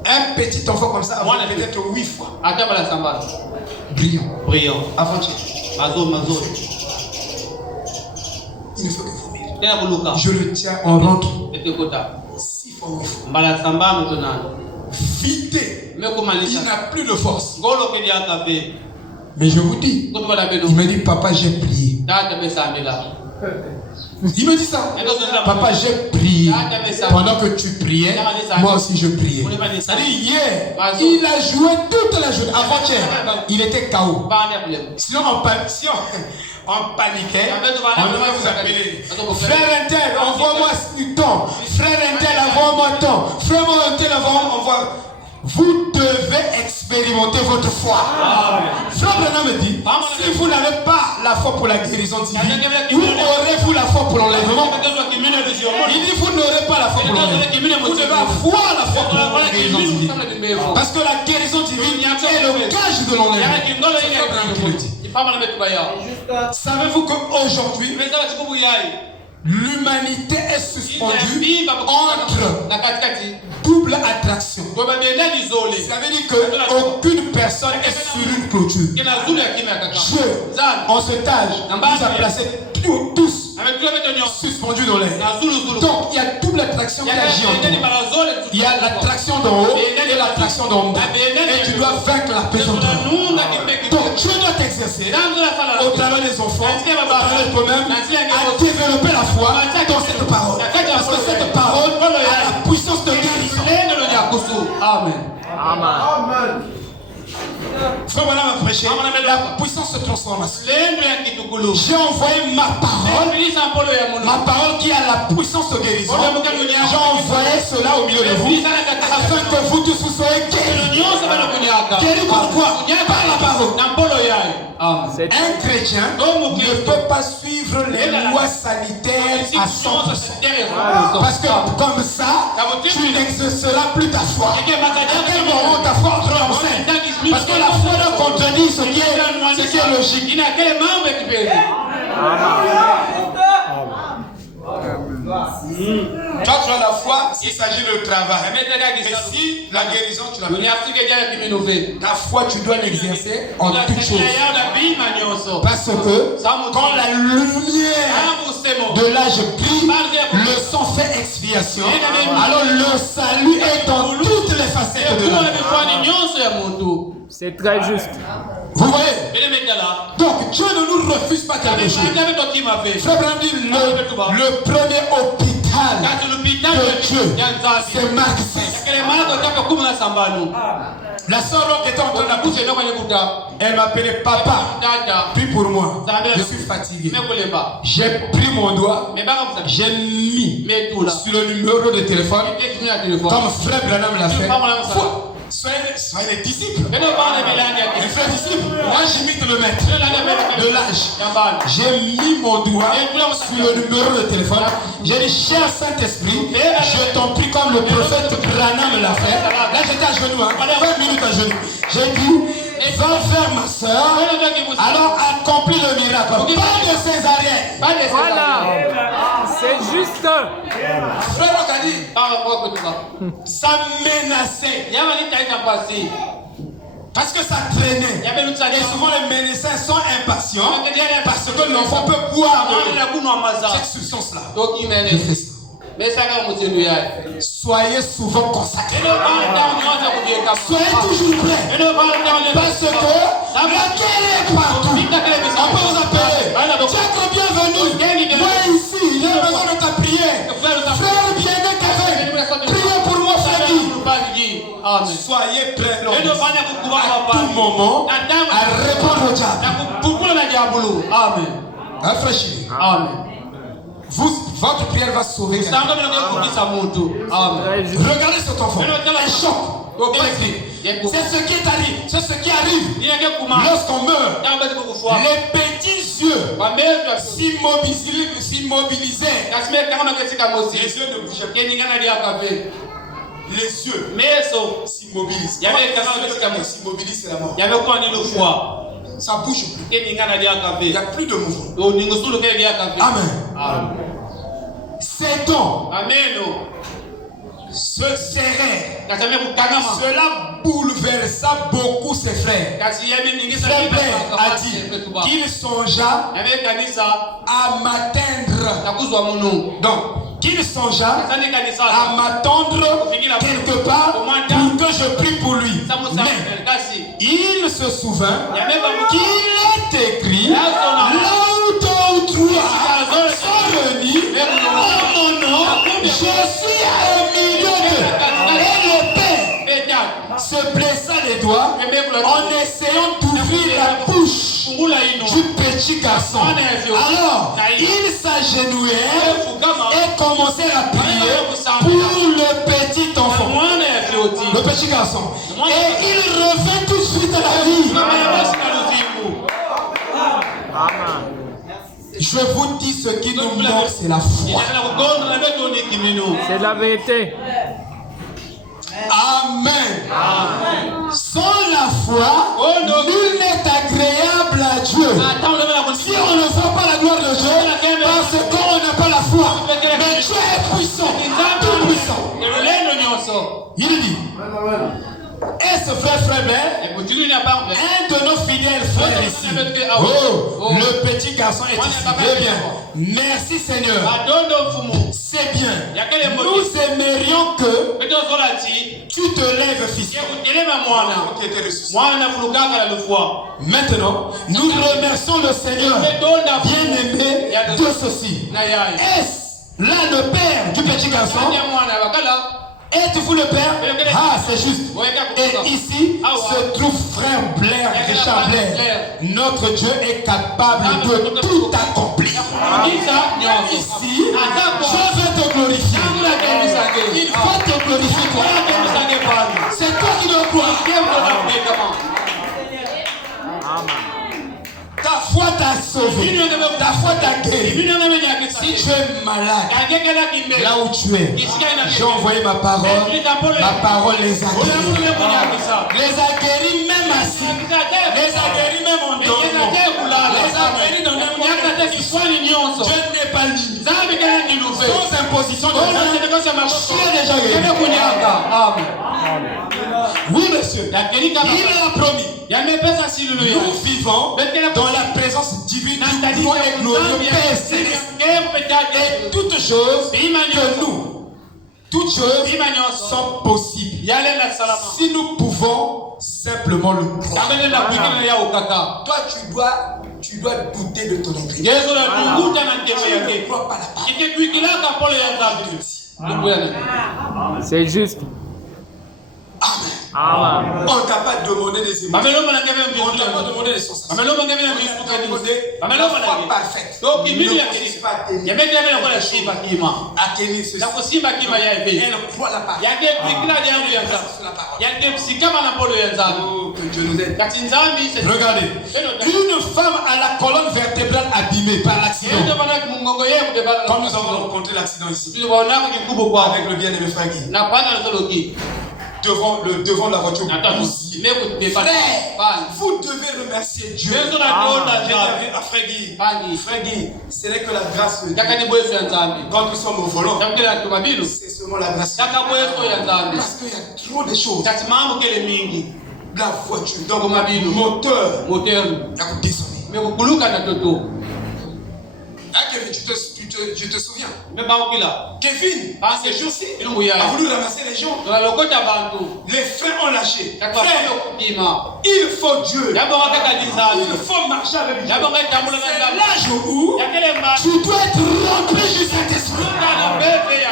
Un petit enfant comme ça, peut-être 8 fois. Brillant. Avant-hier. Il ne faut que vomir. Je le tiens en rentre 6 fois 8 fois. Vidé. Il n'a plus de force. Mais je vous dis, il me dit, papa, j'ai prié. Il me dit ça. Papa, j'ai prié. Pendant que tu priais, moi aussi je priais. C'est-à-dire hier, il a joué toute la journée. Avant-hier, il était KO. Sinon, on paniquait. On devait vous appeler. Frère Intel, envoie-moi du temps. Frère Intel, envoie-moi temps. Frère Intel, envoie. Vous devez expérimenter votre foi. Frère Branham me dit, si vous n'avez pas la foi pour la guérison divine, où aurez-vous la foi pour l'enlèvement? Il dit, vous n'aurez pas la foi pour l'enlèvement. Vous devez avoir la foi pour la guérison divine. Parce que la guérison divine est le gage de l'enlèvement. Savez-vous qu'aujourd'hui, l'humanité est suspendue entre double attraction. Ça veut dire qu'aucune personne est sur une clôture. Dieu, en cet âge, nous a placés tous suspendus dans l'air. Donc il y a double attraction qui agit en toi. Il y a l'attraction d'en haut et l'attraction d'en bas. Et tu dois vaincre la pesanteur. Donc Dieu doit t'exercer au travers des enfants, au travers de toi-même, à développer la foi dans cette parole. Parce que cette parole a la puissance de guérison. Amen. Amen. Frère Madame a prêché la puissance de transformation. J'ai envoyé ma parole qui a la puissance de guérison. J'ai envoyé cela au milieu de vous afin que vous tous vous soyez guéris. Guéris par quoi? Par la parole. Un chrétien ne peut pas suivre les lois sanitaires à 100%. Parce que comme ça, tu n'exerceras plus ta foi. À quel moment ta foi entrera en scène? Parce que la foi doit contredire ce qui est logique. Toi, tu as la foi s'il s'agit de le travail. Et si la guérison, tu l'as fait. Ta foi, tu dois l'exercer en toutes choses. Parce que quand la lumière de l'âge brille, le sang fait expiation. Alors le salut est dans toutes les facettes de l'âme. C'est très juste. Vous voyez? Donc Dieu ne nous refuse pas quelque chose. Frère Branham dit le premier hôpital de Dieu, c'est Marc 16. La sœur qui était en train d'accoucher, elle m'appelait papa. Puis pour moi, je suis fatigué. J'ai pris mon doigt, j'ai mis sur le numéro de téléphone, comme frère Branham l'a fait. Soyez les disciples. Les frères disciples, moi j'imite le maître de l'âge. J'ai mis mon doigt sur le numéro de téléphone. J'ai dit, cher Saint-Esprit, je t'en prie comme le prophète Branham l'a fait. Là j'étais à genoux, 20 minutes à genoux. J'ai dit, va vers ma soeur, alors accomplis le miracle. Pas de césarienne. Voilà. C'est juste. Frère Okadi, ça menaçait. Parce que ça traînait. Et souvent les médecins sont impatients parce que l'enfant peut boire cette substance-là. Je fais ça. Soyez souvent consacrés. Soyez toujours prêts. Parce que la guerre est partout. On peut vous appeler. Tu es bienvenu. Moi ici, j'ai besoin de ta prière. Frère bien-aimé, priez pour moi, frère. Soyez prêts à tout moment à répondre au diable. Amen. Rafraîchis. Amen. Votre prière va sauver quelqu'un. Regardez cet enfant. Un choc. C'est ce qui est arrivé. C'est ce qui arrive lorsqu'on meurt. Les petits yeux s'immobilisaient. Les yeux ne bougeaient pas. Les yeux s'immobilisent. S'immobilise, c'est la mort. Ça bouge plus. Il n'y a plus de mouvement. Amen. Ces dons se serrèrent. Cela bouleversa beaucoup ses frères. Frère Blair a dit qu'il songea à m'atteindre. Donc, qu'il songea à m'attendre quelque part pour que je prie pour lui. Mais il se souvint qu'il est écrit là où deux ou trois sont réunis en mon nom, je suis au milieu d'eux. Et le Père se blessa les doigts en essayant d'ouvrir la bouche du petit garçon. Alors, ils s'agenouillèrent et commencèrent à prier pour le petit enfant, le petit garçon. Et il revint tout de suite à la vie. Je vous dis ce qui nous manque, c'est la foi. C'est la vérité. Amen. Sans la foi, nul n'est agréable à Dieu. Si on ne voit pas la gloire de Dieu, parce qu'on n'a pas la foi. Mais Dieu est puissant, tout puissant. Il dit, est-ce vrai, frère Blair? Un de nos fidèles frères ici. Oh, le petit garçon est ici. Eh bien, merci Seigneur. C'est bien. Nous aimerions que tu te lèves, fils. Maintenant, nous remercions le Seigneur bien-aimé de ceci. Est-ce là le père du petit garçon? Êtes-vous le père? Ah, c'est juste. Et ici se trouve frère Blair, Richard Blair. Notre Dieu est capable de tout accomplir. Ici, je veux te glorifier. Il faut te glorifier toi. C'est toi qui dois croire. Ta foi t'a sauvé. Ta foi t'a guéri. Si tu es malade, là où tu es, j'ai envoyé ma parole. Ma parole les a guéris. Les a guéris même assis. Les a guéris même en dormant. Les a guéris dans le monde. Dieu n'est pas limite. sans imposition de main, tu es déjà guéri. Oui, monsieur. Il a promis. Nous vivons dans la présence divine du pouvoir et glorieux Père Céleste. Et toutes choses sont possibles si nous pouvons simplement le croire. Toi, tu dois douter de ton intégrité. Ne crois pas la parole. C'est juste. Amen. On ne t'a pas demandé des émotions. On ne t'a pas demandé des sensations. On t'a demandé la foi parfaite. Ne pas atteindre ceci. Elle croit la parole. Que Dieu nous aide. Regardez. Une femme à la colonne vertébrale abîmée par l'accident. Comme nous avons rencontré l'accident ici. Avec le bien-aimé frère Guy. Devant de la voiture. Frère, vous devez remercier Dieu. Frère Guy, ce n'est que la grâce de Dieu. Quand nous sommes au volant, c'est seulement la grâce de Dieu. Parce qu'il y a trop de choses. La voiture, donc moteur, je te souviens. Kevin, ces jours-ci, a voulu ramasser les gens. Les freins ont lâché. Il faut Dieu. Il faut marcher avec Dieu. C'est l'âge où tu dois être rempli du Saint-Esprit.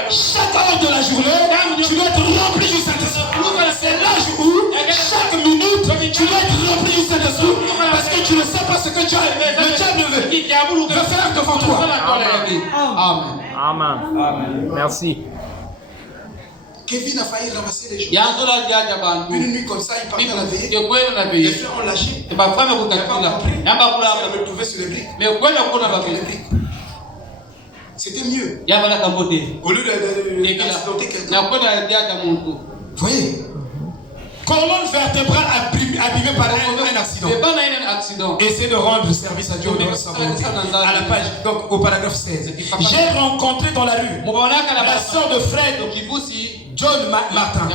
Chaque heure de la journée, tu dois être rempli du Saint-Esprit. C'est l'âge où chaque minute, tu dois être rempli du Saint-Esprit. Parce que tu ne sais pas ce que le diable veut faire devant toi. Amen. Amen. Merci. Kevin a failli ramasser les gens. Une nuit comme ça, il partait à la veillée. Les frères ont lâché. Il n'a pas compris. Il avait trouvé sur les briques. C'était mieux. Au lieu d'accidenter quelqu'un. Vous voyez? Colonne vertébrale abîmée par un accident. Essayez de rendre service à Dieu dans sa volonté. À la page, donc au paragraphe 16. J'ai rencontré dans la rue la sœur de Fred, John Martin.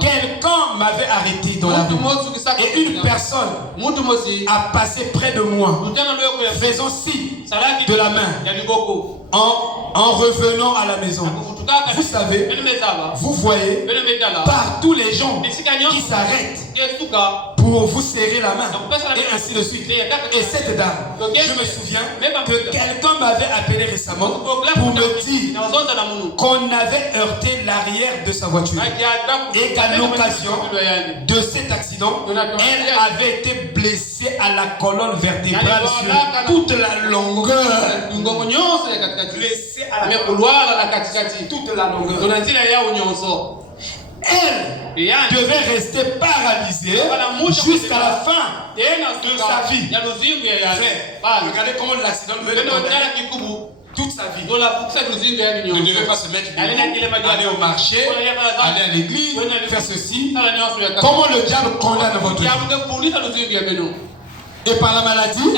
Quelqu'un m'avait arrêté dans la rue. Et une personne a passé près de moi, faisant signe de la main, en revenant à la maison. Vous savez, vous voyez partout les gens qui s'arrêtent pour vous serrer la main et ainsi de suite. Et cette dame, je me souviens que quelqu'un m'avait appelé récemment pour me dire qu'on avait heurté l'arrière de sa voiture et qu'à l'occasion de cet accident, elle avait été blessée à la colonne vertébrale sur toute la longueur. Blessée à la toute la longueur. Elle devait rester paralysée jusqu'à la fin de sa vie. Regardez comment l'accident devait être toute sa vie. Ne devait pas se mettre aller au marché, aller à l'église, faire ceci. Comment le diable condamne votre vie? Et par la maladie,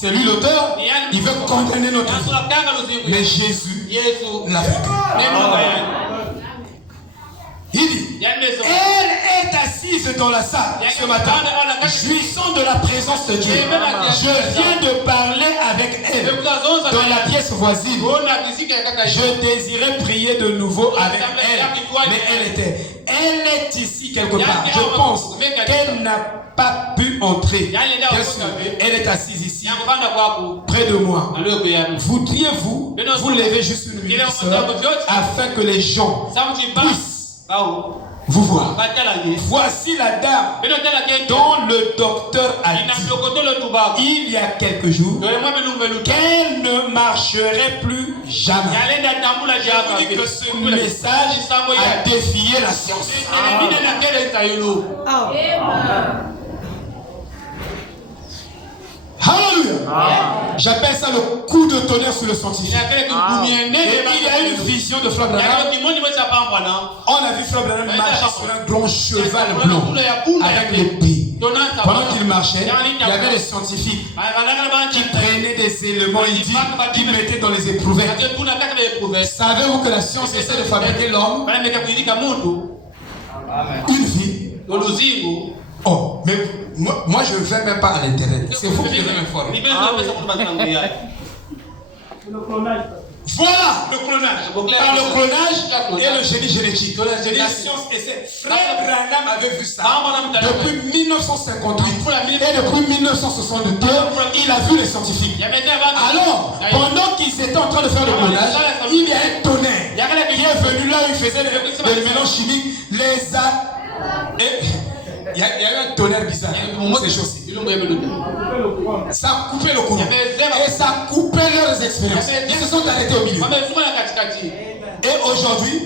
c'est lui l'auteur, il veut condamner notre vie. Mais Jésus l'a fait. Il dit, elle est assise dans la salle ce matin, jouissant de la présence de Dieu. Je viens de parler avec elle dans la pièce voisine. Je désirais prier de nouveau avec elle, mais elle est ici quelque part. Je pense qu'elle n'a pas pu entrer. Elle est assise ici, près de moi. Voudriez-vous vous lever juste une minute, sœur, afin que les gens puissent vous voir. Voici la dame dont le docteur a dit il y a quelques jours qu'elle ne marcherait plus jamais. Je dis que ce message a défié la science. Alléluia. J'appelle ça le coup de tonnerre sur le scientifique. Et il y a une vision de Frère Branham. On a vu Frère Branham marcher sur un grand cheval blanc avec l'épée. Pendant qu'il marchait, il y avait des scientifiques qui prenaient des éléments qui mettaient dans les éprouvettes. Savez-vous que la science essaie de fabriquer l'homme une vie? Oh, mais moi je ne vais même pas à l'internet. C'est vous qui devez m'informer. Voilà le clonage. Par le clonage et le génie génétique. La science essaie. Frère Branham avait vu ça depuis 1958 et depuis 1962, il a vu les scientifiques. Alors, pendant qu'ils étaient en train de faire le clonage, il y a un tonnerre qui est venu là où il faisait des mélanges chimiques. Il y a eu un tonnerre bizarre. C'est chaussé. Ça a coupé le courant. Et ça a coupé leurs expériences. Ils se sont arrêtés au milieu. Et aujourd'hui,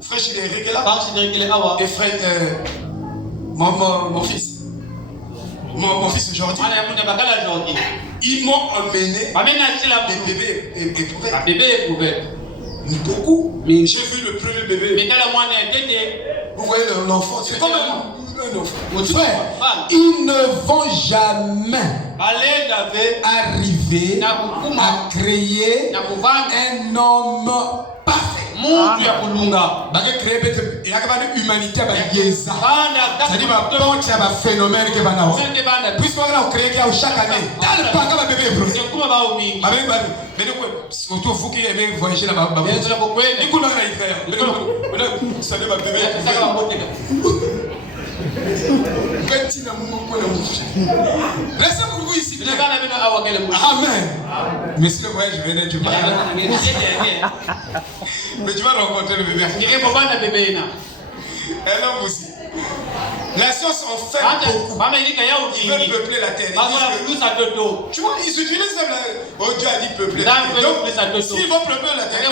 frère Chidéric est là. Et frère, mon fils. Mon fils aujourd'hui. Ils m'ont emmené des bébés éprouvés. Beaucoup. Mais j'ai vu le premier bébé. Vous voyez l'enfant, c'est comme un enfant. Frère, ils ne vont jamais arriver à créer un homme parfait. Il y a une humanité c'est-à-dire qu'il y a un phénomène qui va naître. Puisqu'on a créé chaque année, dans le parc, un bébé mais surtout vous qui aimez voyager là-bas, restez pour vous ici. Amen. Mais si le voyage venait, tu vas. Mais tu vas rencontrer le bébé. Et là aussi. La science en fait beaucoup. Ils veulent peupler la terre. Tu vois, ils utilisent même la... Oh, Dieu a dit peupler. Donc, s'ils vont peupler la terre,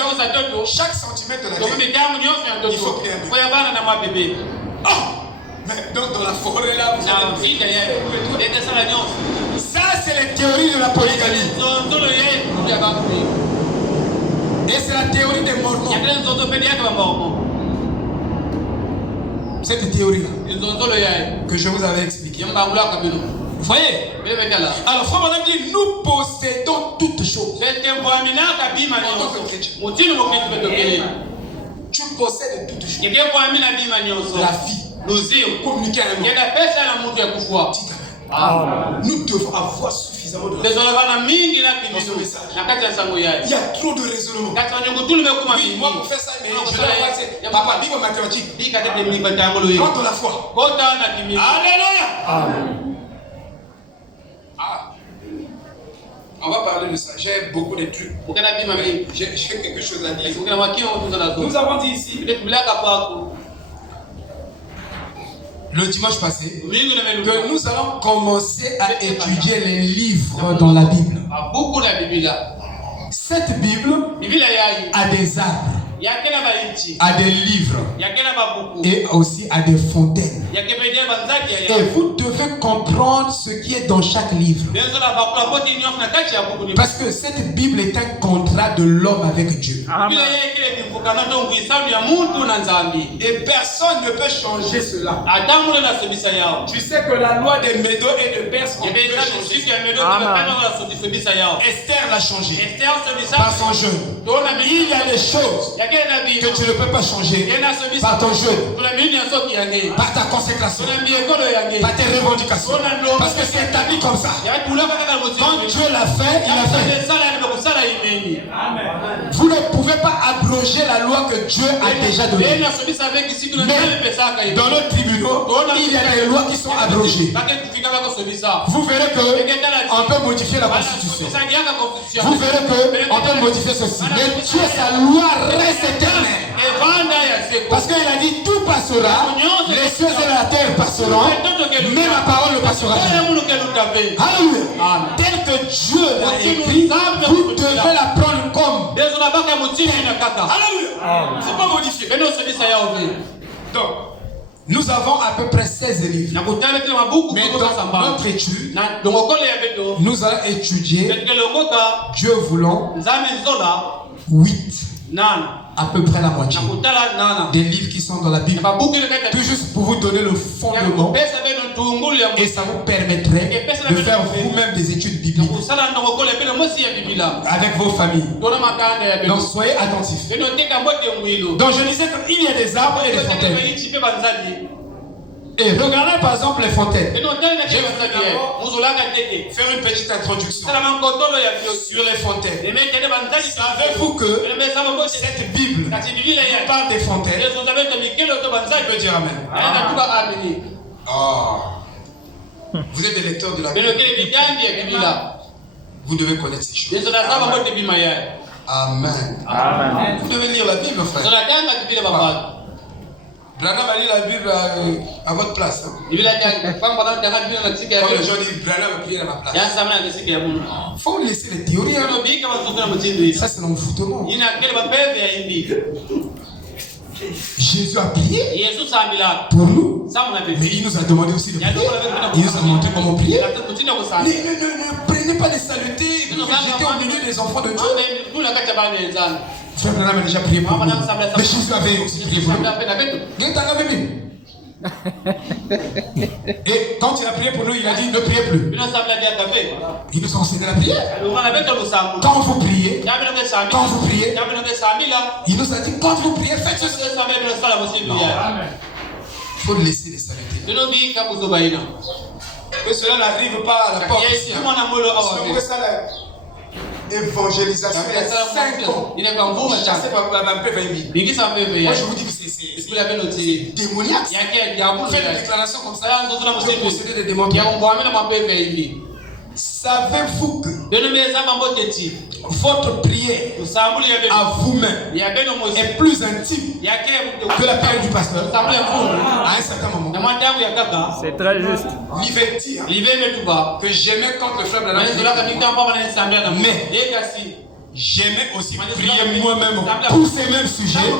chaque centimètre de la terre, il faut qu'il y ait un bébé. Oh! Mais donc dans la forêt là, vous avez... Ça, c'est les théories de la polygamie. Et c'est la théorie des Mormons. Cette théorie-là que je vous avais expliquée. Vous voyez? Alors, frère madame dit, nous possédons toutes choses. Tu possèdes toutes choses. La vie, communiquer à un homme. Nous devons avoir suffisamment de raisonnement. Il y a trop de raisonnement. Oui, moi pour faire ça, mais je dois avoir papa, Bible mathématique. Quand on la foi. Alléluia. On va parler de ça. J'ai beaucoup de trucs. J'ai quelque chose à dire. Nous avons dit ici, le dimanche passé, que nous allons commencer à étudier les livres dans la Bible. Cette Bible a des arbres, a des livres et aussi a des fontaines. Et vous devez comprendre ce qui est dans chaque livre. Parce que cette Bible est un contrat de l'homme avec Dieu. Et personne ne peut changer cela. Tu sais que la loi des Médos et de Perse, on peut changer. Esther l'a changé par son jeûne. Il y a des choses que tu ne peux pas changer par ton jeûne, par ta consécration, par tes revendications. Parce que c'est établi comme ça. Quand Dieu l'a fait, il a fait. Vous ne pouvez pas abroger la loi que Dieu a déjà donnée. Mais dans nos tribunaux, il y a des lois qui sont abrogées. Vous verrez qu'on peut modifier la Constitution. Vous verrez qu'on peut modifier ceci. Mais Dieu, sa loi reste éternelle. Parce qu'il a dit tout passera, les cieux et la terre passeront, mais ma parole ne passera jamais. Alléluia. Tel que Dieu l'a écrit, vous devez la prendre comme. Alléluia. C'est pas modifié. Donc, nous avons à peu près 16 livres. Mais dans notre étude, nous allons étudier, Dieu voulant, 8. à peu près la moitié des livres qui sont dans la Bible. Tout juste pour vous donner le fondement. Et ça vous permettrait de faire vous-même des études bibliques avec vos familles. Donc soyez attentifs. Donc je disais qu'il y a des arbres et des fontaines. Et regardez par exemple les fontaines. Je vais faire une petite introduction sur les fontaines. Savez-vous que cette Bible parle des fontaines? Je peux dire amen. Oh. Vous êtes des lecteurs de la Bible. Vous devez connaître ces choses. Amen. Amen. Vous devez lire la Bible, frère. Branham a lu la Bible à votre place. Hein? Quand les gens disent Branham a prié à ma place. Il faut laisser les théories. Hein? Ça, c'est l'envoûtement. Jésus a prié pour nous. Mais il nous a demandé aussi de prier. Il nous a montré comment prier. Ne prenez pas des saletés et jetez au milieu des enfants de Dieu. Frère Branham a déjà prié pour nous. Mais Jésus avait aussi prié pour nous. Et quand il a prié pour nous, il a dit ne priez plus. Il nous a enseigné la prière. Quand vous priez, il nous a dit quand vous priez, faites ceci. Il faut laisser les saletés. Que cela n'arrive pas à la porte ici. Évangélisation il y a 5 ans. Moi je vous dis que c'est démoniaque. Faites une déclaration comme ça. Que posséder des démons. Savez-vous que votre prière à vous-même est plus intime que la prière du pasteur à un certain moment? C'est très juste. L'hiver que j'aimais quand le frère Branham mais j'aimais aussi prier moi-même pour ces mêmes sujets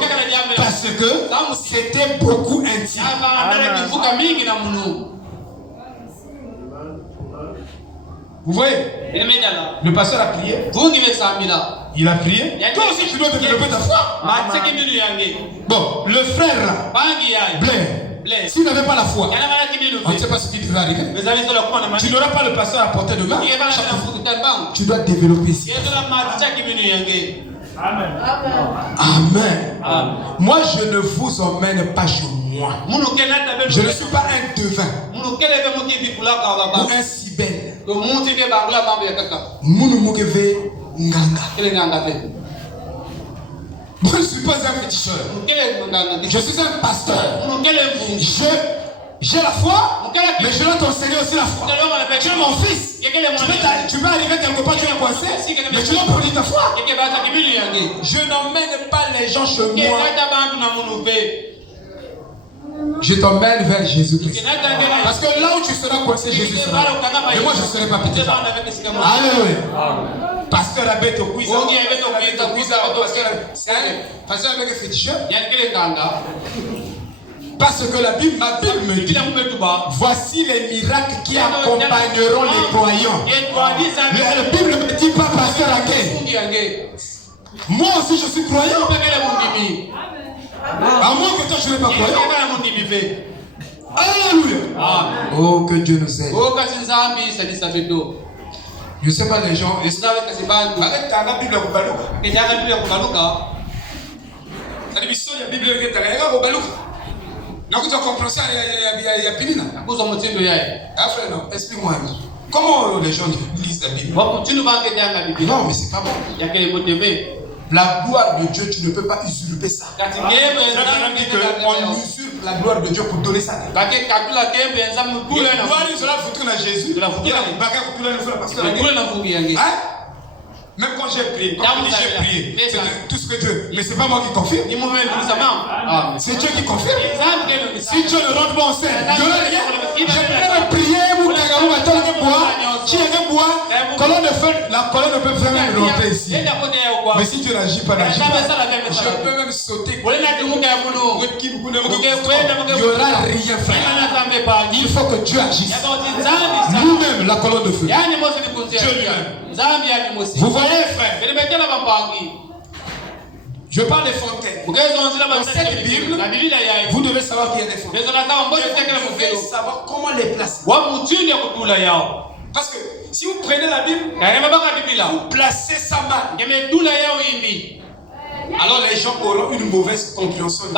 parce que c'était beaucoup intime. Vous voyez? Le pasteur a prié. Il a prié. Toi aussi tu dois développer ta foi. Bon, le frère là, Blair, s'il n'avait pas la foi, on ne sait pas ce qui devrait arriver. Tu n'auras pas le pasteur à portée de main. Tu dois développer ça. Amen. Amen. Amen. Moi, je ne vous emmène pas chez moi. Je ne suis pas un devin ou un sibel. Moi, je ne suis pas un féticheur. Je suis un pasteur. J'ai la foi, mais je dois t'enseigner aussi la foi. Tu es mon fils. Tu peux arriver quelque part, tu es coincé, mais tu dois produire ta foi. Je n'emmène pas les gens chez moi. Je t'emmène vers Jésus-Christ. Parce que là où tu seras coincé, Jésus sera. Et moi, je ne serai pas petit. Alléluia. Pasteur Abet au quiz. Pasteur avec un féticheur. Parce que ma Bible me dit, voici les miracles qui accompagneront les croyants. Mais la Bible ne me dit pas, pasteur Aké. Moi aussi je suis croyant. À moins que toi je ne sois pas croyant. Alléluia. Oh, que Dieu nous aide. Je ne sais pas les gens. Avec ta Bible donc tu as compris ça, il y a Pinina. Frère, non, explique-moi. Comment les gens lisent la Bible? Non, mais c'est pas bon. La gloire de Dieu, tu ne peux pas usurper ça. On usurpe la gloire de Dieu pour donner ça. La gloire, il sera foutue à Jésus. Même quand j'ai prié, c'est tout ce que Dieu. Mais c'est pas moi qui confirme. C'est Dieu qui confirme. Si Dieu ne rentre pas en scène, je peux prier pour que la colonne ne peut jamais rentrer ici. Mais si Dieu n'agit pas, je peux même sauter. Il n'y aura rien faire. Il faut que Dieu agisse. Nous-mêmes, la colonne de feu. Dieu lui-même. Vous voyez, frère, Je parle des fontaines. Dans cette Bible, vous devez savoir qu'il y a des fontaines. Vous devez savoir comment les placer. Parce que si vous prenez la Bible, vous placez ça mal. Alors les gens auront une mauvaise compréhension. Et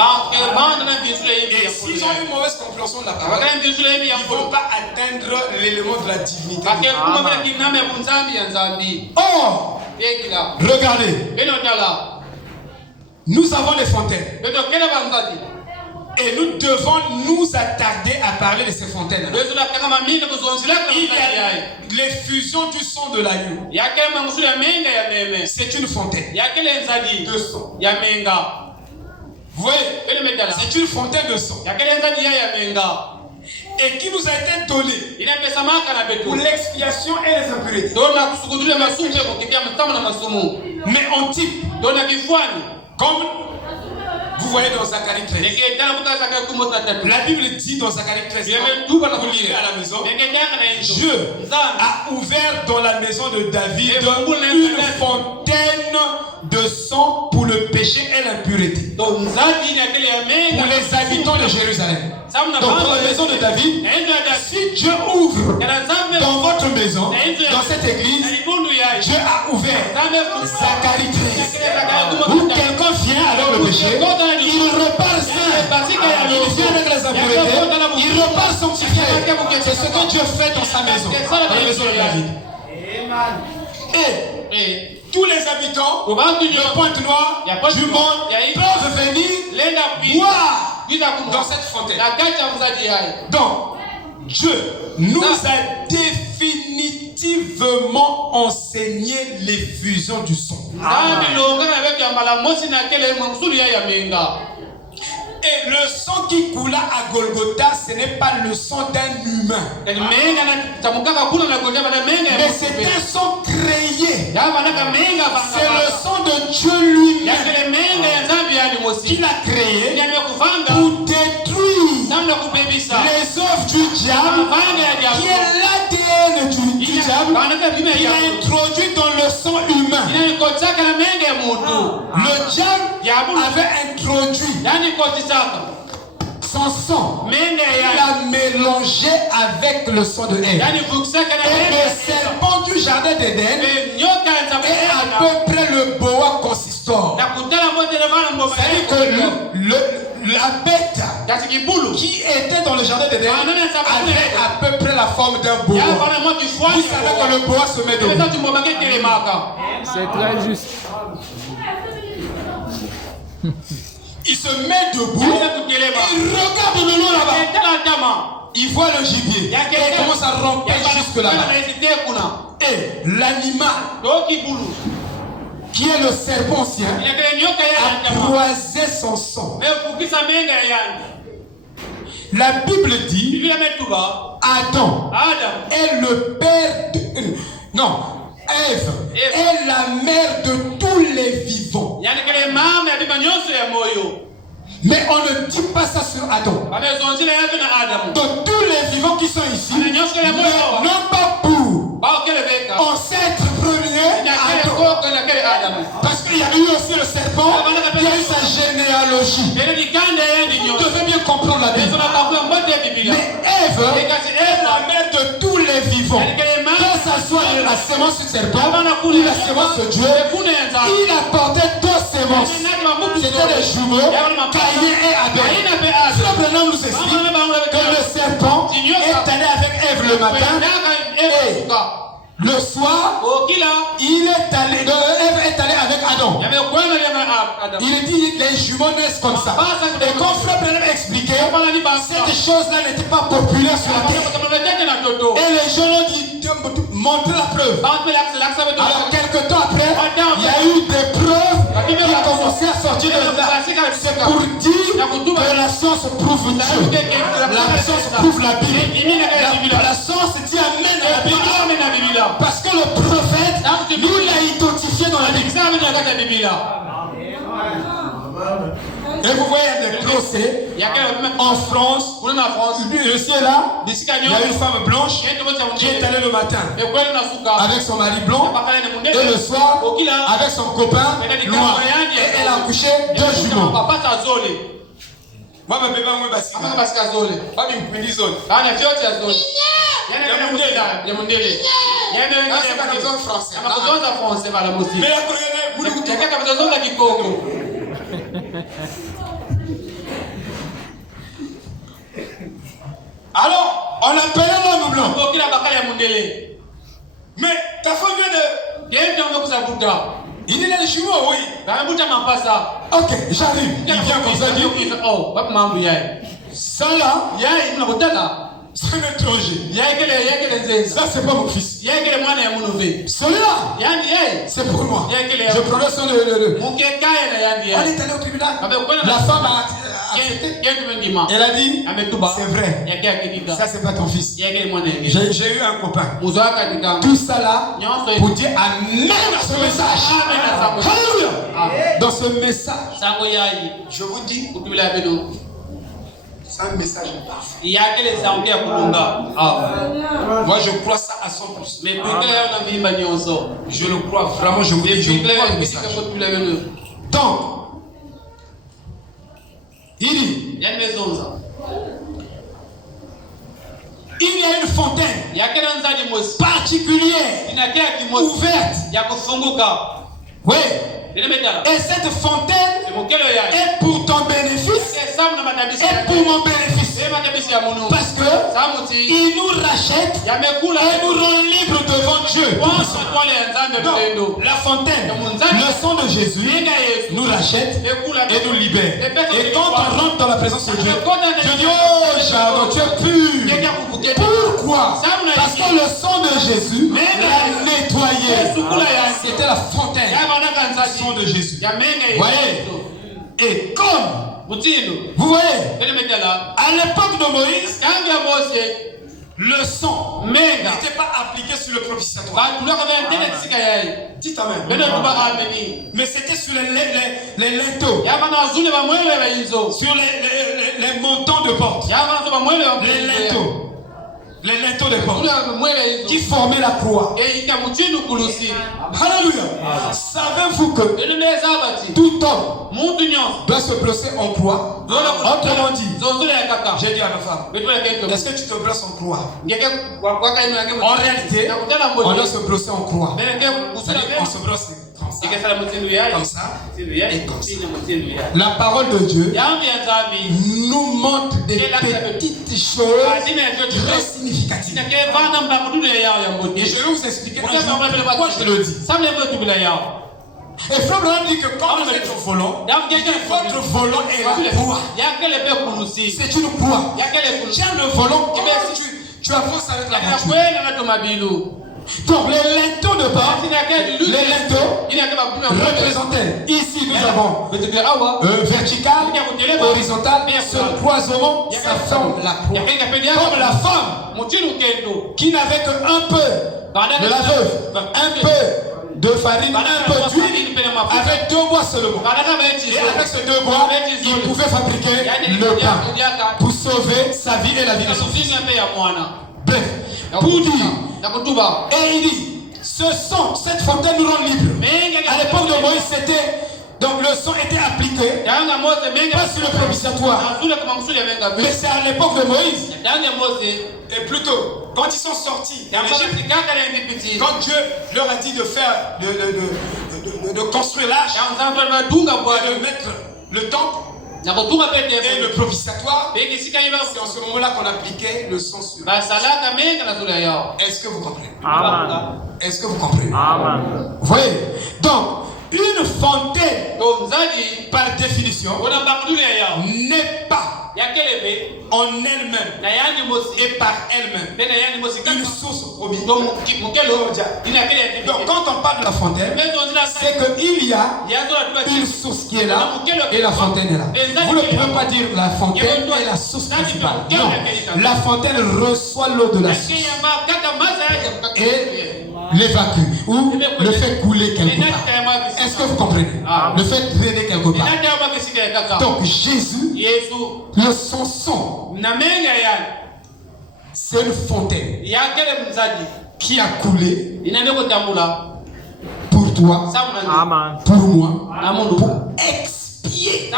s'ils ont une mauvaise compréhension de la parole, ils ne vont pas atteindre l'élément de la divinité. Or, regardez, nous avons les fontaines. Et nous devons nous attarder à parler de ces fontaines. Il y a l'effusion du sang de l'agneau. C'est une fontaine de sang. Vous voyez, c'est une fontaine de sang. Et qui nous a été donné pour l'expiation et les impuretés. Mais en type, comme vous voyez dans Zacharie 13. La Bible dit dans Zacharie 13, vous lirez à la maison, Dieu a ouvert dans la maison de David une fontaine de sang pour le péché et l'impureté. Pour les habitants de Jérusalem. Donc dans la maison de David, si Dieu ouvre dans votre maison, dans cette église, Dieu a ouvert Zacharie 13. Où quelqu'un vient avec le péché, il repart saint. Il vient avec les impuretés, il repart sanctifié. C'est ce que Dieu fait dans sa maison, dans la maison de David. Et tous les habitants de Pointe-Noire du monde peuvent venir boire dans cette fontaine. Donc, Dieu nous a définitivement enseigné l'effusion du sang. Et le sang qui coula à Golgotha, ce n'est pas le sang d'un humain. Mais c'est un sang créé. C'est le sang de Dieu lui-même qui l'a créé pour détruire les œuvres du diable, qui est l'ADN du diable. Il a introduit dans le sang humain. Le diable avait introduit son sang, il a mélangé avec le sang de Ève. Et le serpent du jardin d'Éden est à peu près le boa consistor. C'est-à-dire que la bête qui était dans le jardin d'Éden avait à peu près la forme d'un boa. Vous savez que le boa se met debout. C'est très juste. Il se met debout et il regarde le long là-bas. Il voit le gibier et il commence à ramper jusque là-bas. Et l'animal qui est le serpent ancien a croisé son sang. La Bible dit Adam est le père de... Non, Ève est la mère de tous les vivants. Mais on ne dit pas ça sur Adam. Donc tous les vivants qui sont ici n'ont pas pour ancêtre premier Adam. Parce qu'il y a eu aussi le serpent qui a eu sa généalogie. Vous devez bien comprendre la Bible. Mais Ève est la mère de tous les vivants. Que ce soit la sémence du serpent ou la sémence de Dieu, il apportait deux sémences. C'était les jumeaux, Caïn et Abel. Frère nous explique que le serpent est allé avec Ève le matin et le soir, il est allé, Ève est allée avec Adam. Il dit les jumeaux naissent comme ça. Et quand Frère Branham expliquait, cette chose-là n'était pas populaire sur la terre. Et les gens ont dit, montrez la preuve. Alors quelques temps après, il y a eu des preuves qui ont commencé à sortir de là. C'est pour dire que la science prouve Dieu. La science prouve la Bible. La science dit amène à la Bible. Parce que le prophète nous l'a identifié dans la Bible. Et vous voyez, il y a des procès en France. Ici et là, il y a une femme blanche qui est allée le matin avec son mari blanc et le soir avec son copain noir. Et elle a accouché 2 jumeaux. Moi, je alors, on appelait l'homme blanc. Mais ta femme vient de... Il est là les jumeaux, oui. Ok, j'arrive. Il vient comme ça, dit. Ça là, c'est un étranger. Ça, c'est pas mon fils. Celui-là, c'est pour moi. Je prononce le. On est allé au tribunal. La femme a accepté. Elle a dit, c'est vrai. Ça, c'est pas ton fils. J'ai eu un copain. Tout ça là, pour dire amen à ce message. Alléluia. Dans ce message, je vous dis, c'est un message parfait. Moi, je crois ça à 100%. Je le crois vraiment, je vous dis, je crois le message. Donc, il dit, il y a une fontaine particulière, ouverte. Oui. Et cette fontaine est pour ton bénéfice et pour mon bénéfice. Parce que il nous rachète et nous rend libres devant Dieu. Donc, la fontaine, le sang de Jésus, nous rachète et nous libère. Et quand on rentre dans la présence de Dieu, je dis, oh Chardon, tu es pur. Pourquoi? Parce que le sang de Jésus l'a nettoyé. C'était la fontaine. Le sang de Jésus. Vous voyez? Et comme vous voyez, à l'époque de Moïse, le sang n'était pas appliqué sur le propitiatoire. Dites amen. Mais c'était sur les linteaux, sur les montants de porte, les linteaux de porte qui formaient la croix. Alléluia. Savez-vous que tout homme doit se brosser en croix? Autrement dit, j'ai dit à ma femme, est-ce que tu te brosses en croix? En réalité, on doit se brosser en croix. On se brosse comme ça et comme ça. La parole de Dieu nous montre des petites choses très significatives. Et je vais vous expliquer pourquoi je le dis. Et Frère Branham dit que quand vous êtes au volant, votre volant est la croix. C'est une croix. Tiens le volant, tu avances avec la voiture. Donc les linteaux de bas, les linteaux représentaient, ici nous avons vertical, horizontal, ce croisement, ça forme la croix. Comme la femme qui n'avait qu'un peu de la veuve, un peu de farine, un peu d'huile, avec 2 bois seulement. Et avec ces 2 bois, il pouvait fabriquer le pain pour sauver sa vie et la vie de son fils. Bref, pour dire, et il dit, ce sang, cette fontaine nous rend libre. À l'époque de Moïse, c'était, donc le sang était appliqué, pas sur le propitiatoire, mais c'est à l'époque de Moïse. Et plutôt, quand ils sont sortis d'Égypte, quand Dieu leur a dit de faire, de construire l'arche, et de mettre le temple, et le propitiatoire, c'est en ce moment-là qu'on appliquait le sang sur. Est-ce que vous comprenez? Amen. Est-ce que vous comprenez? Amen. Vous voyez? Donc, une fontaine, par définition, n'est pas en elle-même et par elle-même une source promise. Donc, quand on parle de la fontaine, c'est qu'il y a une source qui est là et la fontaine est là. Vous ne pouvez pas dire la fontaine est la source principale. Non, la fontaine reçoit l'eau de la source et l'évacue ou le fait couler quelque part. Est-ce que vous comprenez? Le fait drainer quelque quelque part. Donc Jésus, son sang, c'est une fontaine qui a coulé pour toi, pour moi, pour expier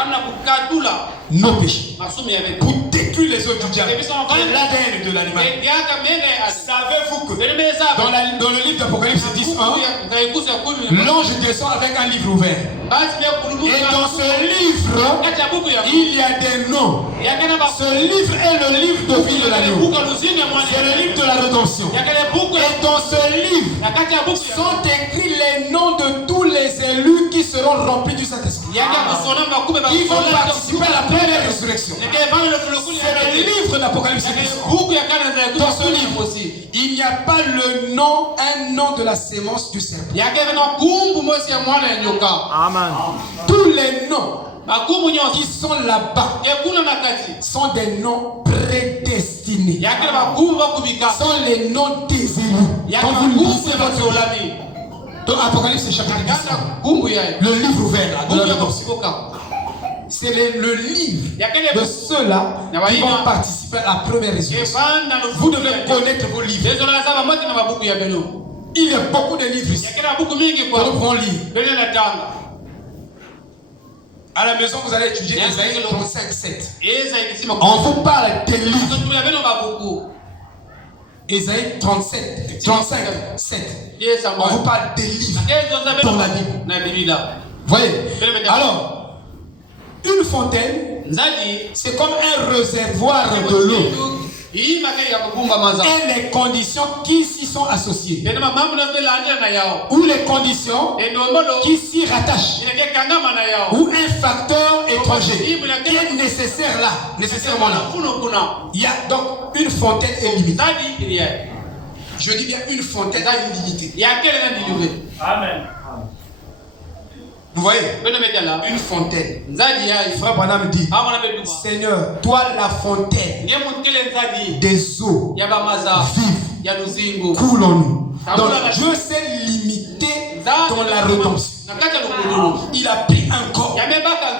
nos péchés, pour détruire les autres du diable et l'ADN de l'animal. Savez-vous que dans le livre d'Apocalypse 10:1, l'ange descend avec un livre ouvert. Et dans ce livre, il y a des noms. Ce livre est le livre de vie de l'agneau. C'est le livre de la rédemption. Et dans ce livre sont écrits les noms de tous les élus qui seront remplis du Saint-Esprit. Ils vont participer à la première résurrection. C'est le livre d'Apocalypse. Dans ce livre aussi, il n'y a pas le nom, un nom de la sémence du serpent. Amen. Tous les noms qui sont là-bas sont des noms prédestinés. Sont les noms des élus. Quand vous lisez dans Apocalypse chapitre 10, le livre ouvert là, de la rédemption. C'est le livre de ceux-là qui vont participer à la première résurrection. Vous devez connaître vos livres. Il y a beaucoup de livres ici. Nous pouvons lire. À la maison, vous allez étudier Ésaïe 35:7. On vous parle des livres. Ésaïe 35:7. On vous parle des livres dans la Bible. Voyez. Alors, une fontaine, c'est comme un réservoir de l'eau. Et les conditions qui s'y sont associées. Ou les conditions qui s'y rattachent. Ou un facteur étranger qui est nécessaire là, nécessairement là. Il y a donc une fontaine illimitée. Je dis bien une fontaine illimitée. Amen. Vous voyez, une fontaine. Frère Branham dit, Seigneur, toi la fontaine des eaux vives, coule en nous. Donc Dieu s'est limité dans la rédemption. Il a pris un corps.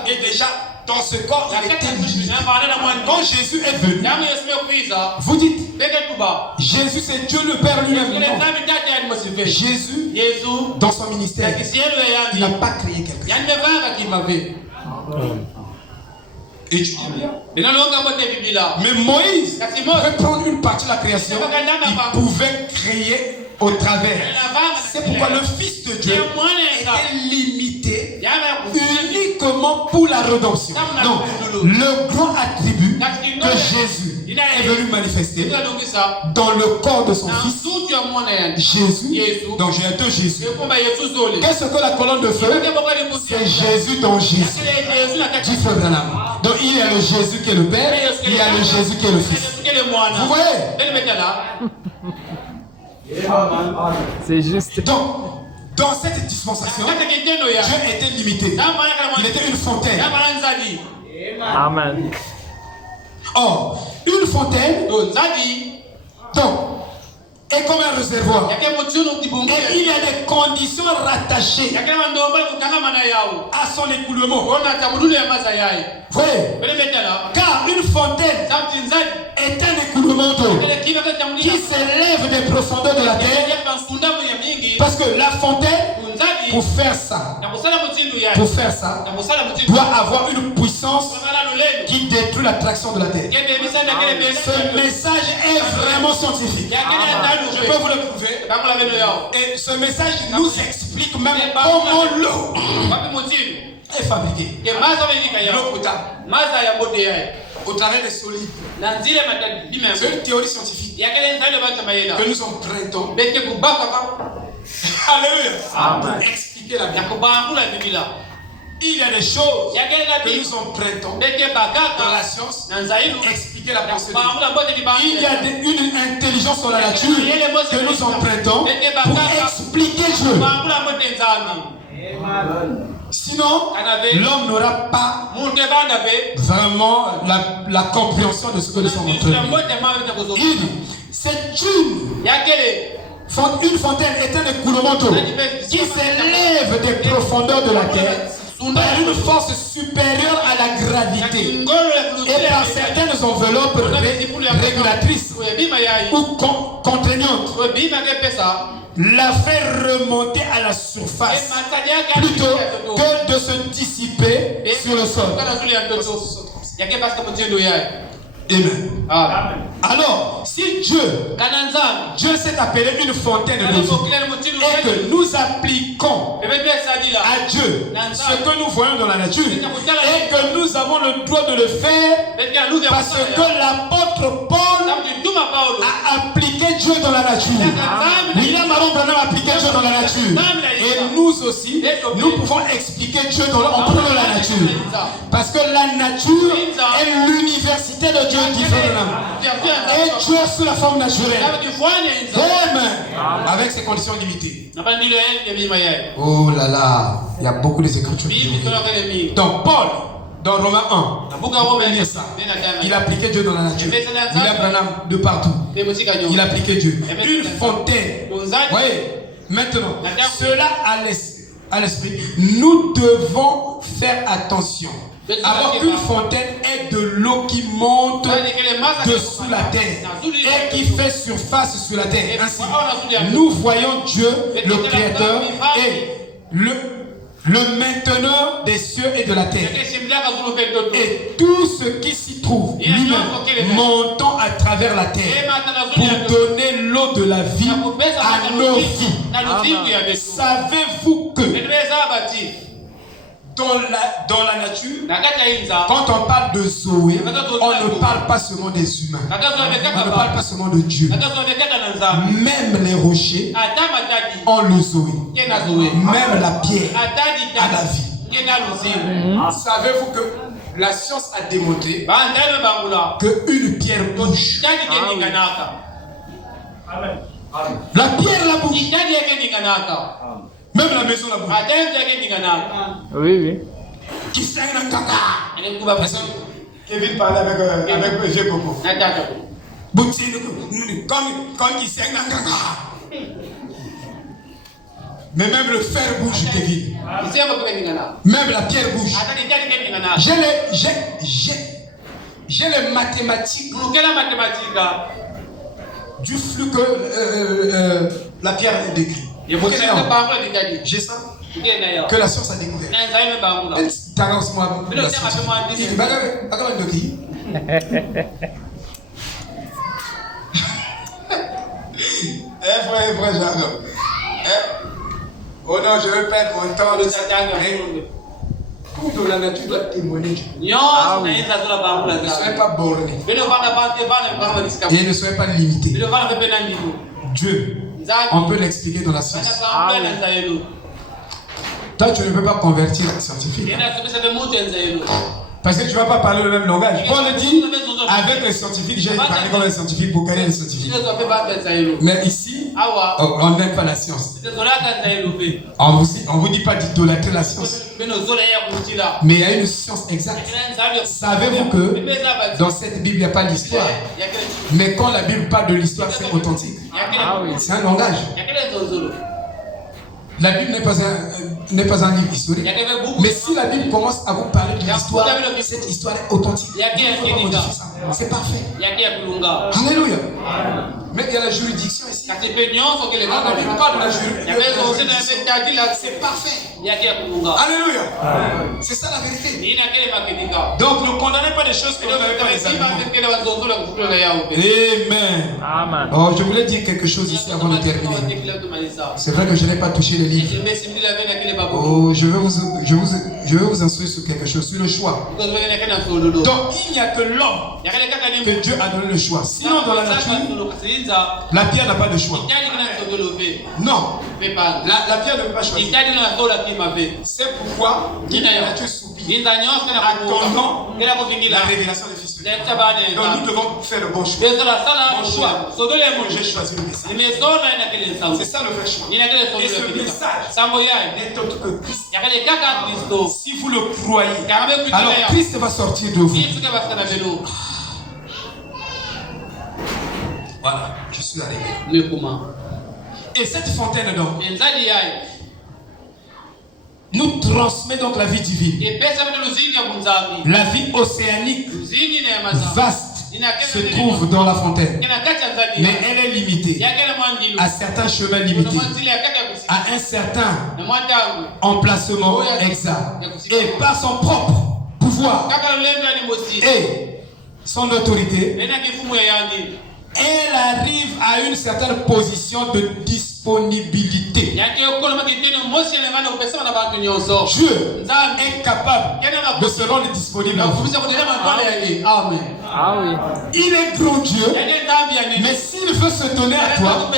Et déjà, dans ce corps, il était limité. Quand Jésus est venu, vous dites, Jésus c'est Dieu le Père lui-même. Jésus, dans son ministère, il n'a pas créé quelqu'un. Étudiez bien. Mais Moïse pouvait prendre une partie de la création. Il pouvait créer au travers. C'est pourquoi le Fils de Dieu était limité uniquement pour la rédemption. Donc, le grand attribut que Jésus est venu manifester dans le corps de son Fils, Jésus, donc j'ai deux Jésus. Qu'est-ce que la colonne de feu? C'est Jésus dans Jésus. Dit Frère Branham. Donc il y a le Jésus qui est le Père, il y a le Jésus qui est le Fils. Vous voyez? C'est juste. Donc, dans cette dispensation, Dieu était limité. Il était une fontaine. Amen. Or, une fontaine, donc, est comme un réservoir. Et il y a des conditions rattachées à son écoulement. Vous voyez? Car une fontaine est un écoulement d'eau qui s'élève des profondeurs de la terre. Parce que la fontaine, pour faire ça, doit avoir une puissance qui détruit l'attraction de la terre. Ce message est vraiment scientifique. Je peux vous le prouver. Et ce message nous explique même comment l'eau est fabriquée. L'eau potable. Au travers des solides. C'est une théorie scientifique que nous empruntons. Alléluia. Expliquez la Bible. Il y a des choses que nous empruntons dans la science, expliquer la pensée de Dieu. Il y a une intelligence sur la nature que nous empruntons pour expliquer Dieu. Sinon, l'homme n'aura pas vraiment la compréhension de ce que nous sommes en train de dire. Il dit, c'est une fontaine est un écoulement d'eau qui s'élève des profondeurs de la terre par une force supérieure à la gravité et par certaines enveloppes régulatrices ou contraignantes, la faire remonter à la surface plutôt que de se dissiper sur le sol. Amen. Alors, si Dieu s'est appelé une fontaine de vie et que nous appliquons à Dieu ce que nous voyons dans la nature et que nous avons le droit de le faire parce que l'apôtre Paul a appliqué Dieu dans la nature. William Aaron Branham a appliqué Dieu dans la nature. Et nous aussi, nous pouvons expliquer Dieu en prenant la nature. Parce que la nature est l'université de Dieu différemment. Et Dieu sous la forme naturelle. Amen. Avec ses conditions limitées. Oh là là, il y a beaucoup d'écritures. Donc Paul, dans Romains 1, il appliquait Dieu dans la nature. William Branham de partout. Il appliquait Dieu. Une fontaine. Vous voyez, maintenant, cela à l'esprit, nous devons faire attention. Alors qu'une fontaine est de l'eau qui monte dessous la terre et qui fait surface sur la terre. Ainsi, nous voyons Dieu, le Créateur, et le mainteneur des cieux et de la terre. Et tout ce qui s'y trouve, lui-même, montant à travers la terre pour donner l'eau de la vie à nos vies. Savez-vous que dans la nature, quand on parle de Zoé, on ne parle pas seulement des humains. On ne parle pas seulement de Dieu. Même les rochers ont le Zoé. Même la pierre a la vie. Savez-vous que la science a démontré qu'une pierre bouge. La pierre la bouge. Même la maison la bouge. Oui, oui. Qui sait un caca? Kevin parlait avec M. Coco. Comme qui sait un caca. Mais même le fer bouge, Kevin. Même la pierre bouge. J'ai les mathématiques du flux que la pierre décrit. J'ai ça que la science a découvert. Frère Jacob. Oh non, je vais perdre mon temps de cette année. Tout dans la nature doit témoigner. Ne soyez pas borné. Et ne soyez pas limité. Dieu, on peut l'expliquer dans la science. Toi, tu ne peux pas convertir un scientifique. Parce que tu ne vas pas parler le même langage. Paul le dit, avec les scientifiques, j'ai parlé comme un scientifique pour connaître les scientifiques. Mais ici, on n'aime pas la science. On ne vous dit pas d'idolâtrer la science. Mais il y a une science exacte. Savez-vous que dans cette Bible, il n'y a pas l'histoire. Mais quand la Bible parle de l'histoire, c'est authentique. C'est un langage. La Bible n'est pas un livre historique. Mais si la Bible commence à vous parler de l'histoire, cette histoire est authentique. C'est parfait. Alléluia. Mais il y a la juridiction ici. La Bible parle de la juridiction. C'est parfait. Alléluia. C'est ça la vérité. Donc ne condamnez pas des choses que vous n'avez pas les Amen. Oh, je voulais dire quelque chose ici avant de terminer. C'est vrai que je n'ai pas touché les livres. Oh, je veux vous instruire sur quelque chose, sur le choix. Donc il n'y a que l'homme que Dieu a donné le choix. Sinon dans la nature, la pierre n'a pas de choix. Non. La pierre ne peut pas choisir. C'est pourquoi la nature s'oublie. Attendant la révélation de Fils de Dieu. Donc nous devons faire le bon choix. Mon choix. J'ai choisi le message. C'est ça le vrai choix. Et ce message n'est autre que Christ. Si vous le croyez, alors Christ va sortir de vous. Voilà, je suis arrivé. Et cette fontaine d'eau, nous transmet donc la vie divine. La vie océanique vaste se trouve dans la fontaine, mais elle est limitée à certains chemins limités, à un certain emplacement exact, et par son propre pouvoir et son autorité, elle arrive à une certaine position de disponibilité. Dieu est capable de se rendre disponible. Amen. Ah oui. Il est grand Dieu, mais s'il veut se donner à toi,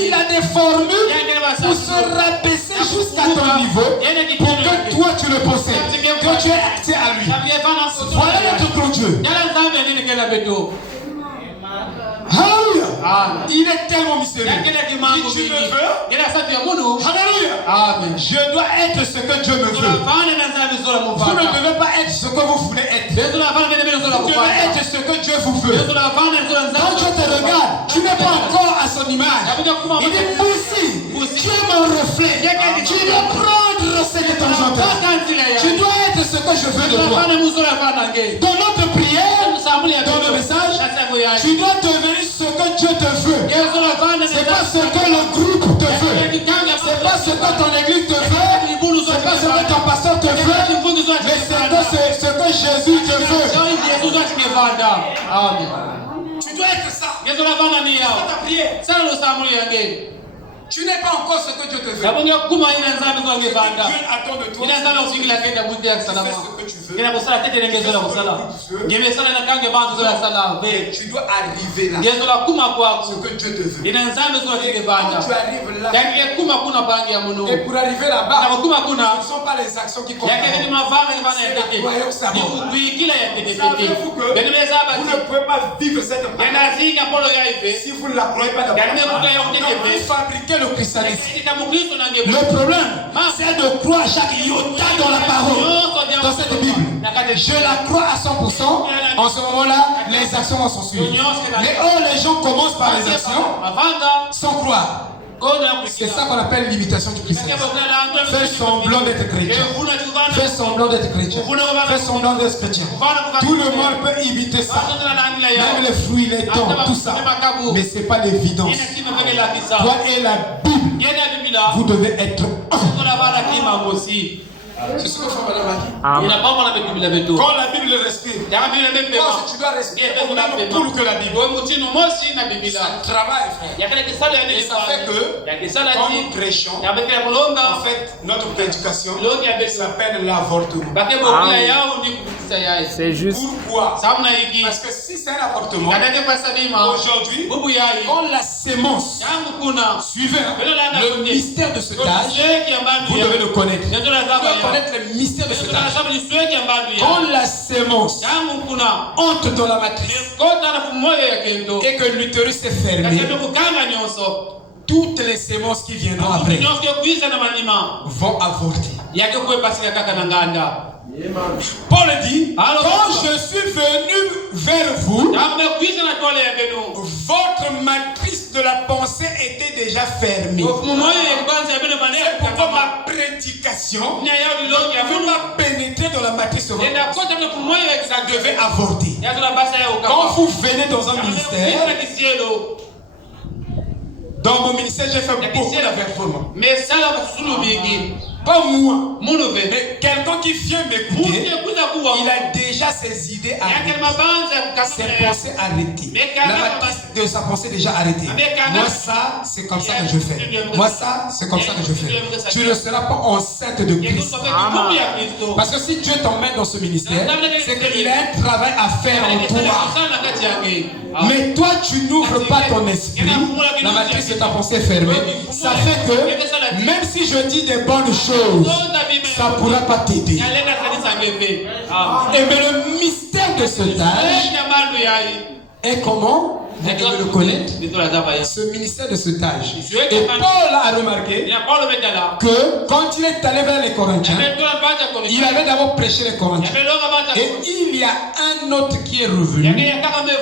il a des formules pour se rabaisser jusqu'à ton niveau pour que toi tu le possèdes, que tu aies accès à lui. Voilà notre grand Dieu. Alléluia. Il est tellement mystérieux. Si tu me veux, alléluia. Je dois être ce que Dieu me veut. Vous ne devez pas être ce que vous voulez être. Vous devez être ce que Dieu vous veut. Quand Dieu te regarde, tu n'es pas encore à son image. Il dit, Moussi, tu es mon reflet. Tu dois prendre ce de ton temps. Tu dois être ce que je veux de toi. Dans notre prière, dans le message, tu dois devenir ce que Dieu te veut. C'est pas ce que le groupe te veut. C'est pas ce que ton église te veut. C'est pas ce que ton pasteur te veut. Mais c'est ce que Jésus te veut. Tu dois être ça. C'est ta prière. Tu n'es pas encore ce que Dieu te veut. Dieu attend de toi. C'est ce que tu veux. Tu dois arriver là. Ce que Dieu te veut. Quand tu arrives là. Et pour arriver là-bas, ce ne sont pas les actions qui comptent. C'est la croyance d'abord. Savez-vous que vous ne pouvez pas vivre cette parole si vous ne la croyez pas d'abord. Vous fabriquez le christianisme. Le problème, c'est de croire chaque iota dans la parole, dans cette Bible. Je la crois à 100%. En ce moment-là, les actions vont s'en suivre. Mais les gens commencent par les actions sans croire. C'est ça qu'on appelle l'imitation du christianisme. Faire semblant d'être chrétien. Faire semblant d'être chrétien. Faire semblant d'être chrétien. Tout le monde peut imiter ça. Même les fruits, les dents, tout ça. Mais ce n'est pas l'évidence. Toi et la Bible, vous devez être un. C'est ce que fait Madame Maki. Quand la Bible respire, toi tu dois respirer au même pour que la Bible. Ça travaille, frère. Et ça fait que quand nous prêchons, en fait, notre prédication s'appelle l'avortement. C'est juste. Pourquoi? Parce que si c'est un avortement, aujourd'hui, quand la sémence, suivez le mystère de cet âge, vous devez le connaître. Vous devez connaître le mystère de cet âge. Quand la sémence entre dans la matrice et que l'utérus est fermé, toutes les sémences qui viendront après vont avorter. Paul dit, quand je suis venu vers vous, votre matrice de la pensée était déjà fermée. C'est pourquoi ma prédication ne veut pas pénétrer dans la matrice de votre pensée. Ça devait avorter. Quand vous venez dans un ministère, dans mon ministère, j'ai fait beaucoup d'avertissements. Pas moi, mais quelqu'un qui vient m'écouter, il a déjà ses idées arrêtées, ses pensées arrêtées, la matrice de sa pensée déjà arrêtée. Moi ça, c'est comme ça que je fais. Moi ça, c'est comme ça que je fais. Tu ne seras pas enceinte de Christ. Parce que si Dieu t'emmène dans ce ministère, c'est qu'il a un travail à faire en toi. Mais toi, tu n'ouvres pas ton esprit, la matrice de ta pensée est fermée. Ça fait que, même si je dis des bonnes choses, ça ne pourra pas t'aider. Et mais le mystère de cet âge est comment? vous devez le connaître, ce ministère de ce âge. Et Paul a remarqué que quand il est allé vers les Corinthiens, il avait d'abord prêché les Corinthiens. Et il y a un autre qui est revenu,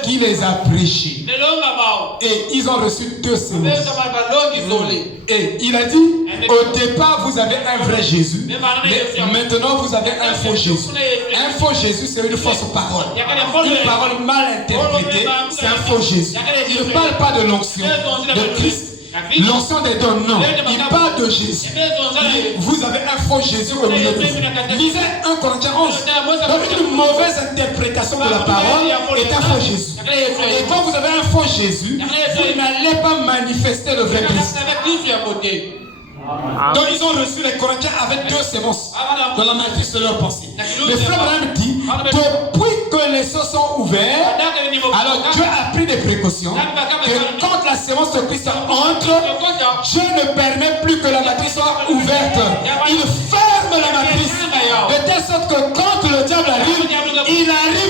qui les a prêchés. Et ils ont reçu 2 séances. Et il a dit, au départ vous avez un vrai Jésus, mais maintenant vous avez un faux Jésus. Un faux Jésus, c'est une fausse parole. Une parole mal interprétée, c'est un faux Jésus. Il ne parle pas de l'onction de Christ, l'onction des dons, non. Il parle de Jésus. Vous avez un faux Jésus au milieu de vous. Lisez 1 Corinthiens 11. Donc une mauvaise interprétation de la parole est un faux Jésus. Et quand vous avez un faux Jésus, vous n'allez pas manifester le vrai Christ. Donc ils ont reçu les Corinthiens avec 2 sémences dans la matrice de leur pensée. Le frère Branham dit, depuis que les cieux sont ouverts, alors Dieu a pris des précautions que quand la sémence de Christ entre, Dieu ne permet plus que la matrice soit ouverte. Il ferme la matrice de telle sorte que quand le diable arrive, il arrive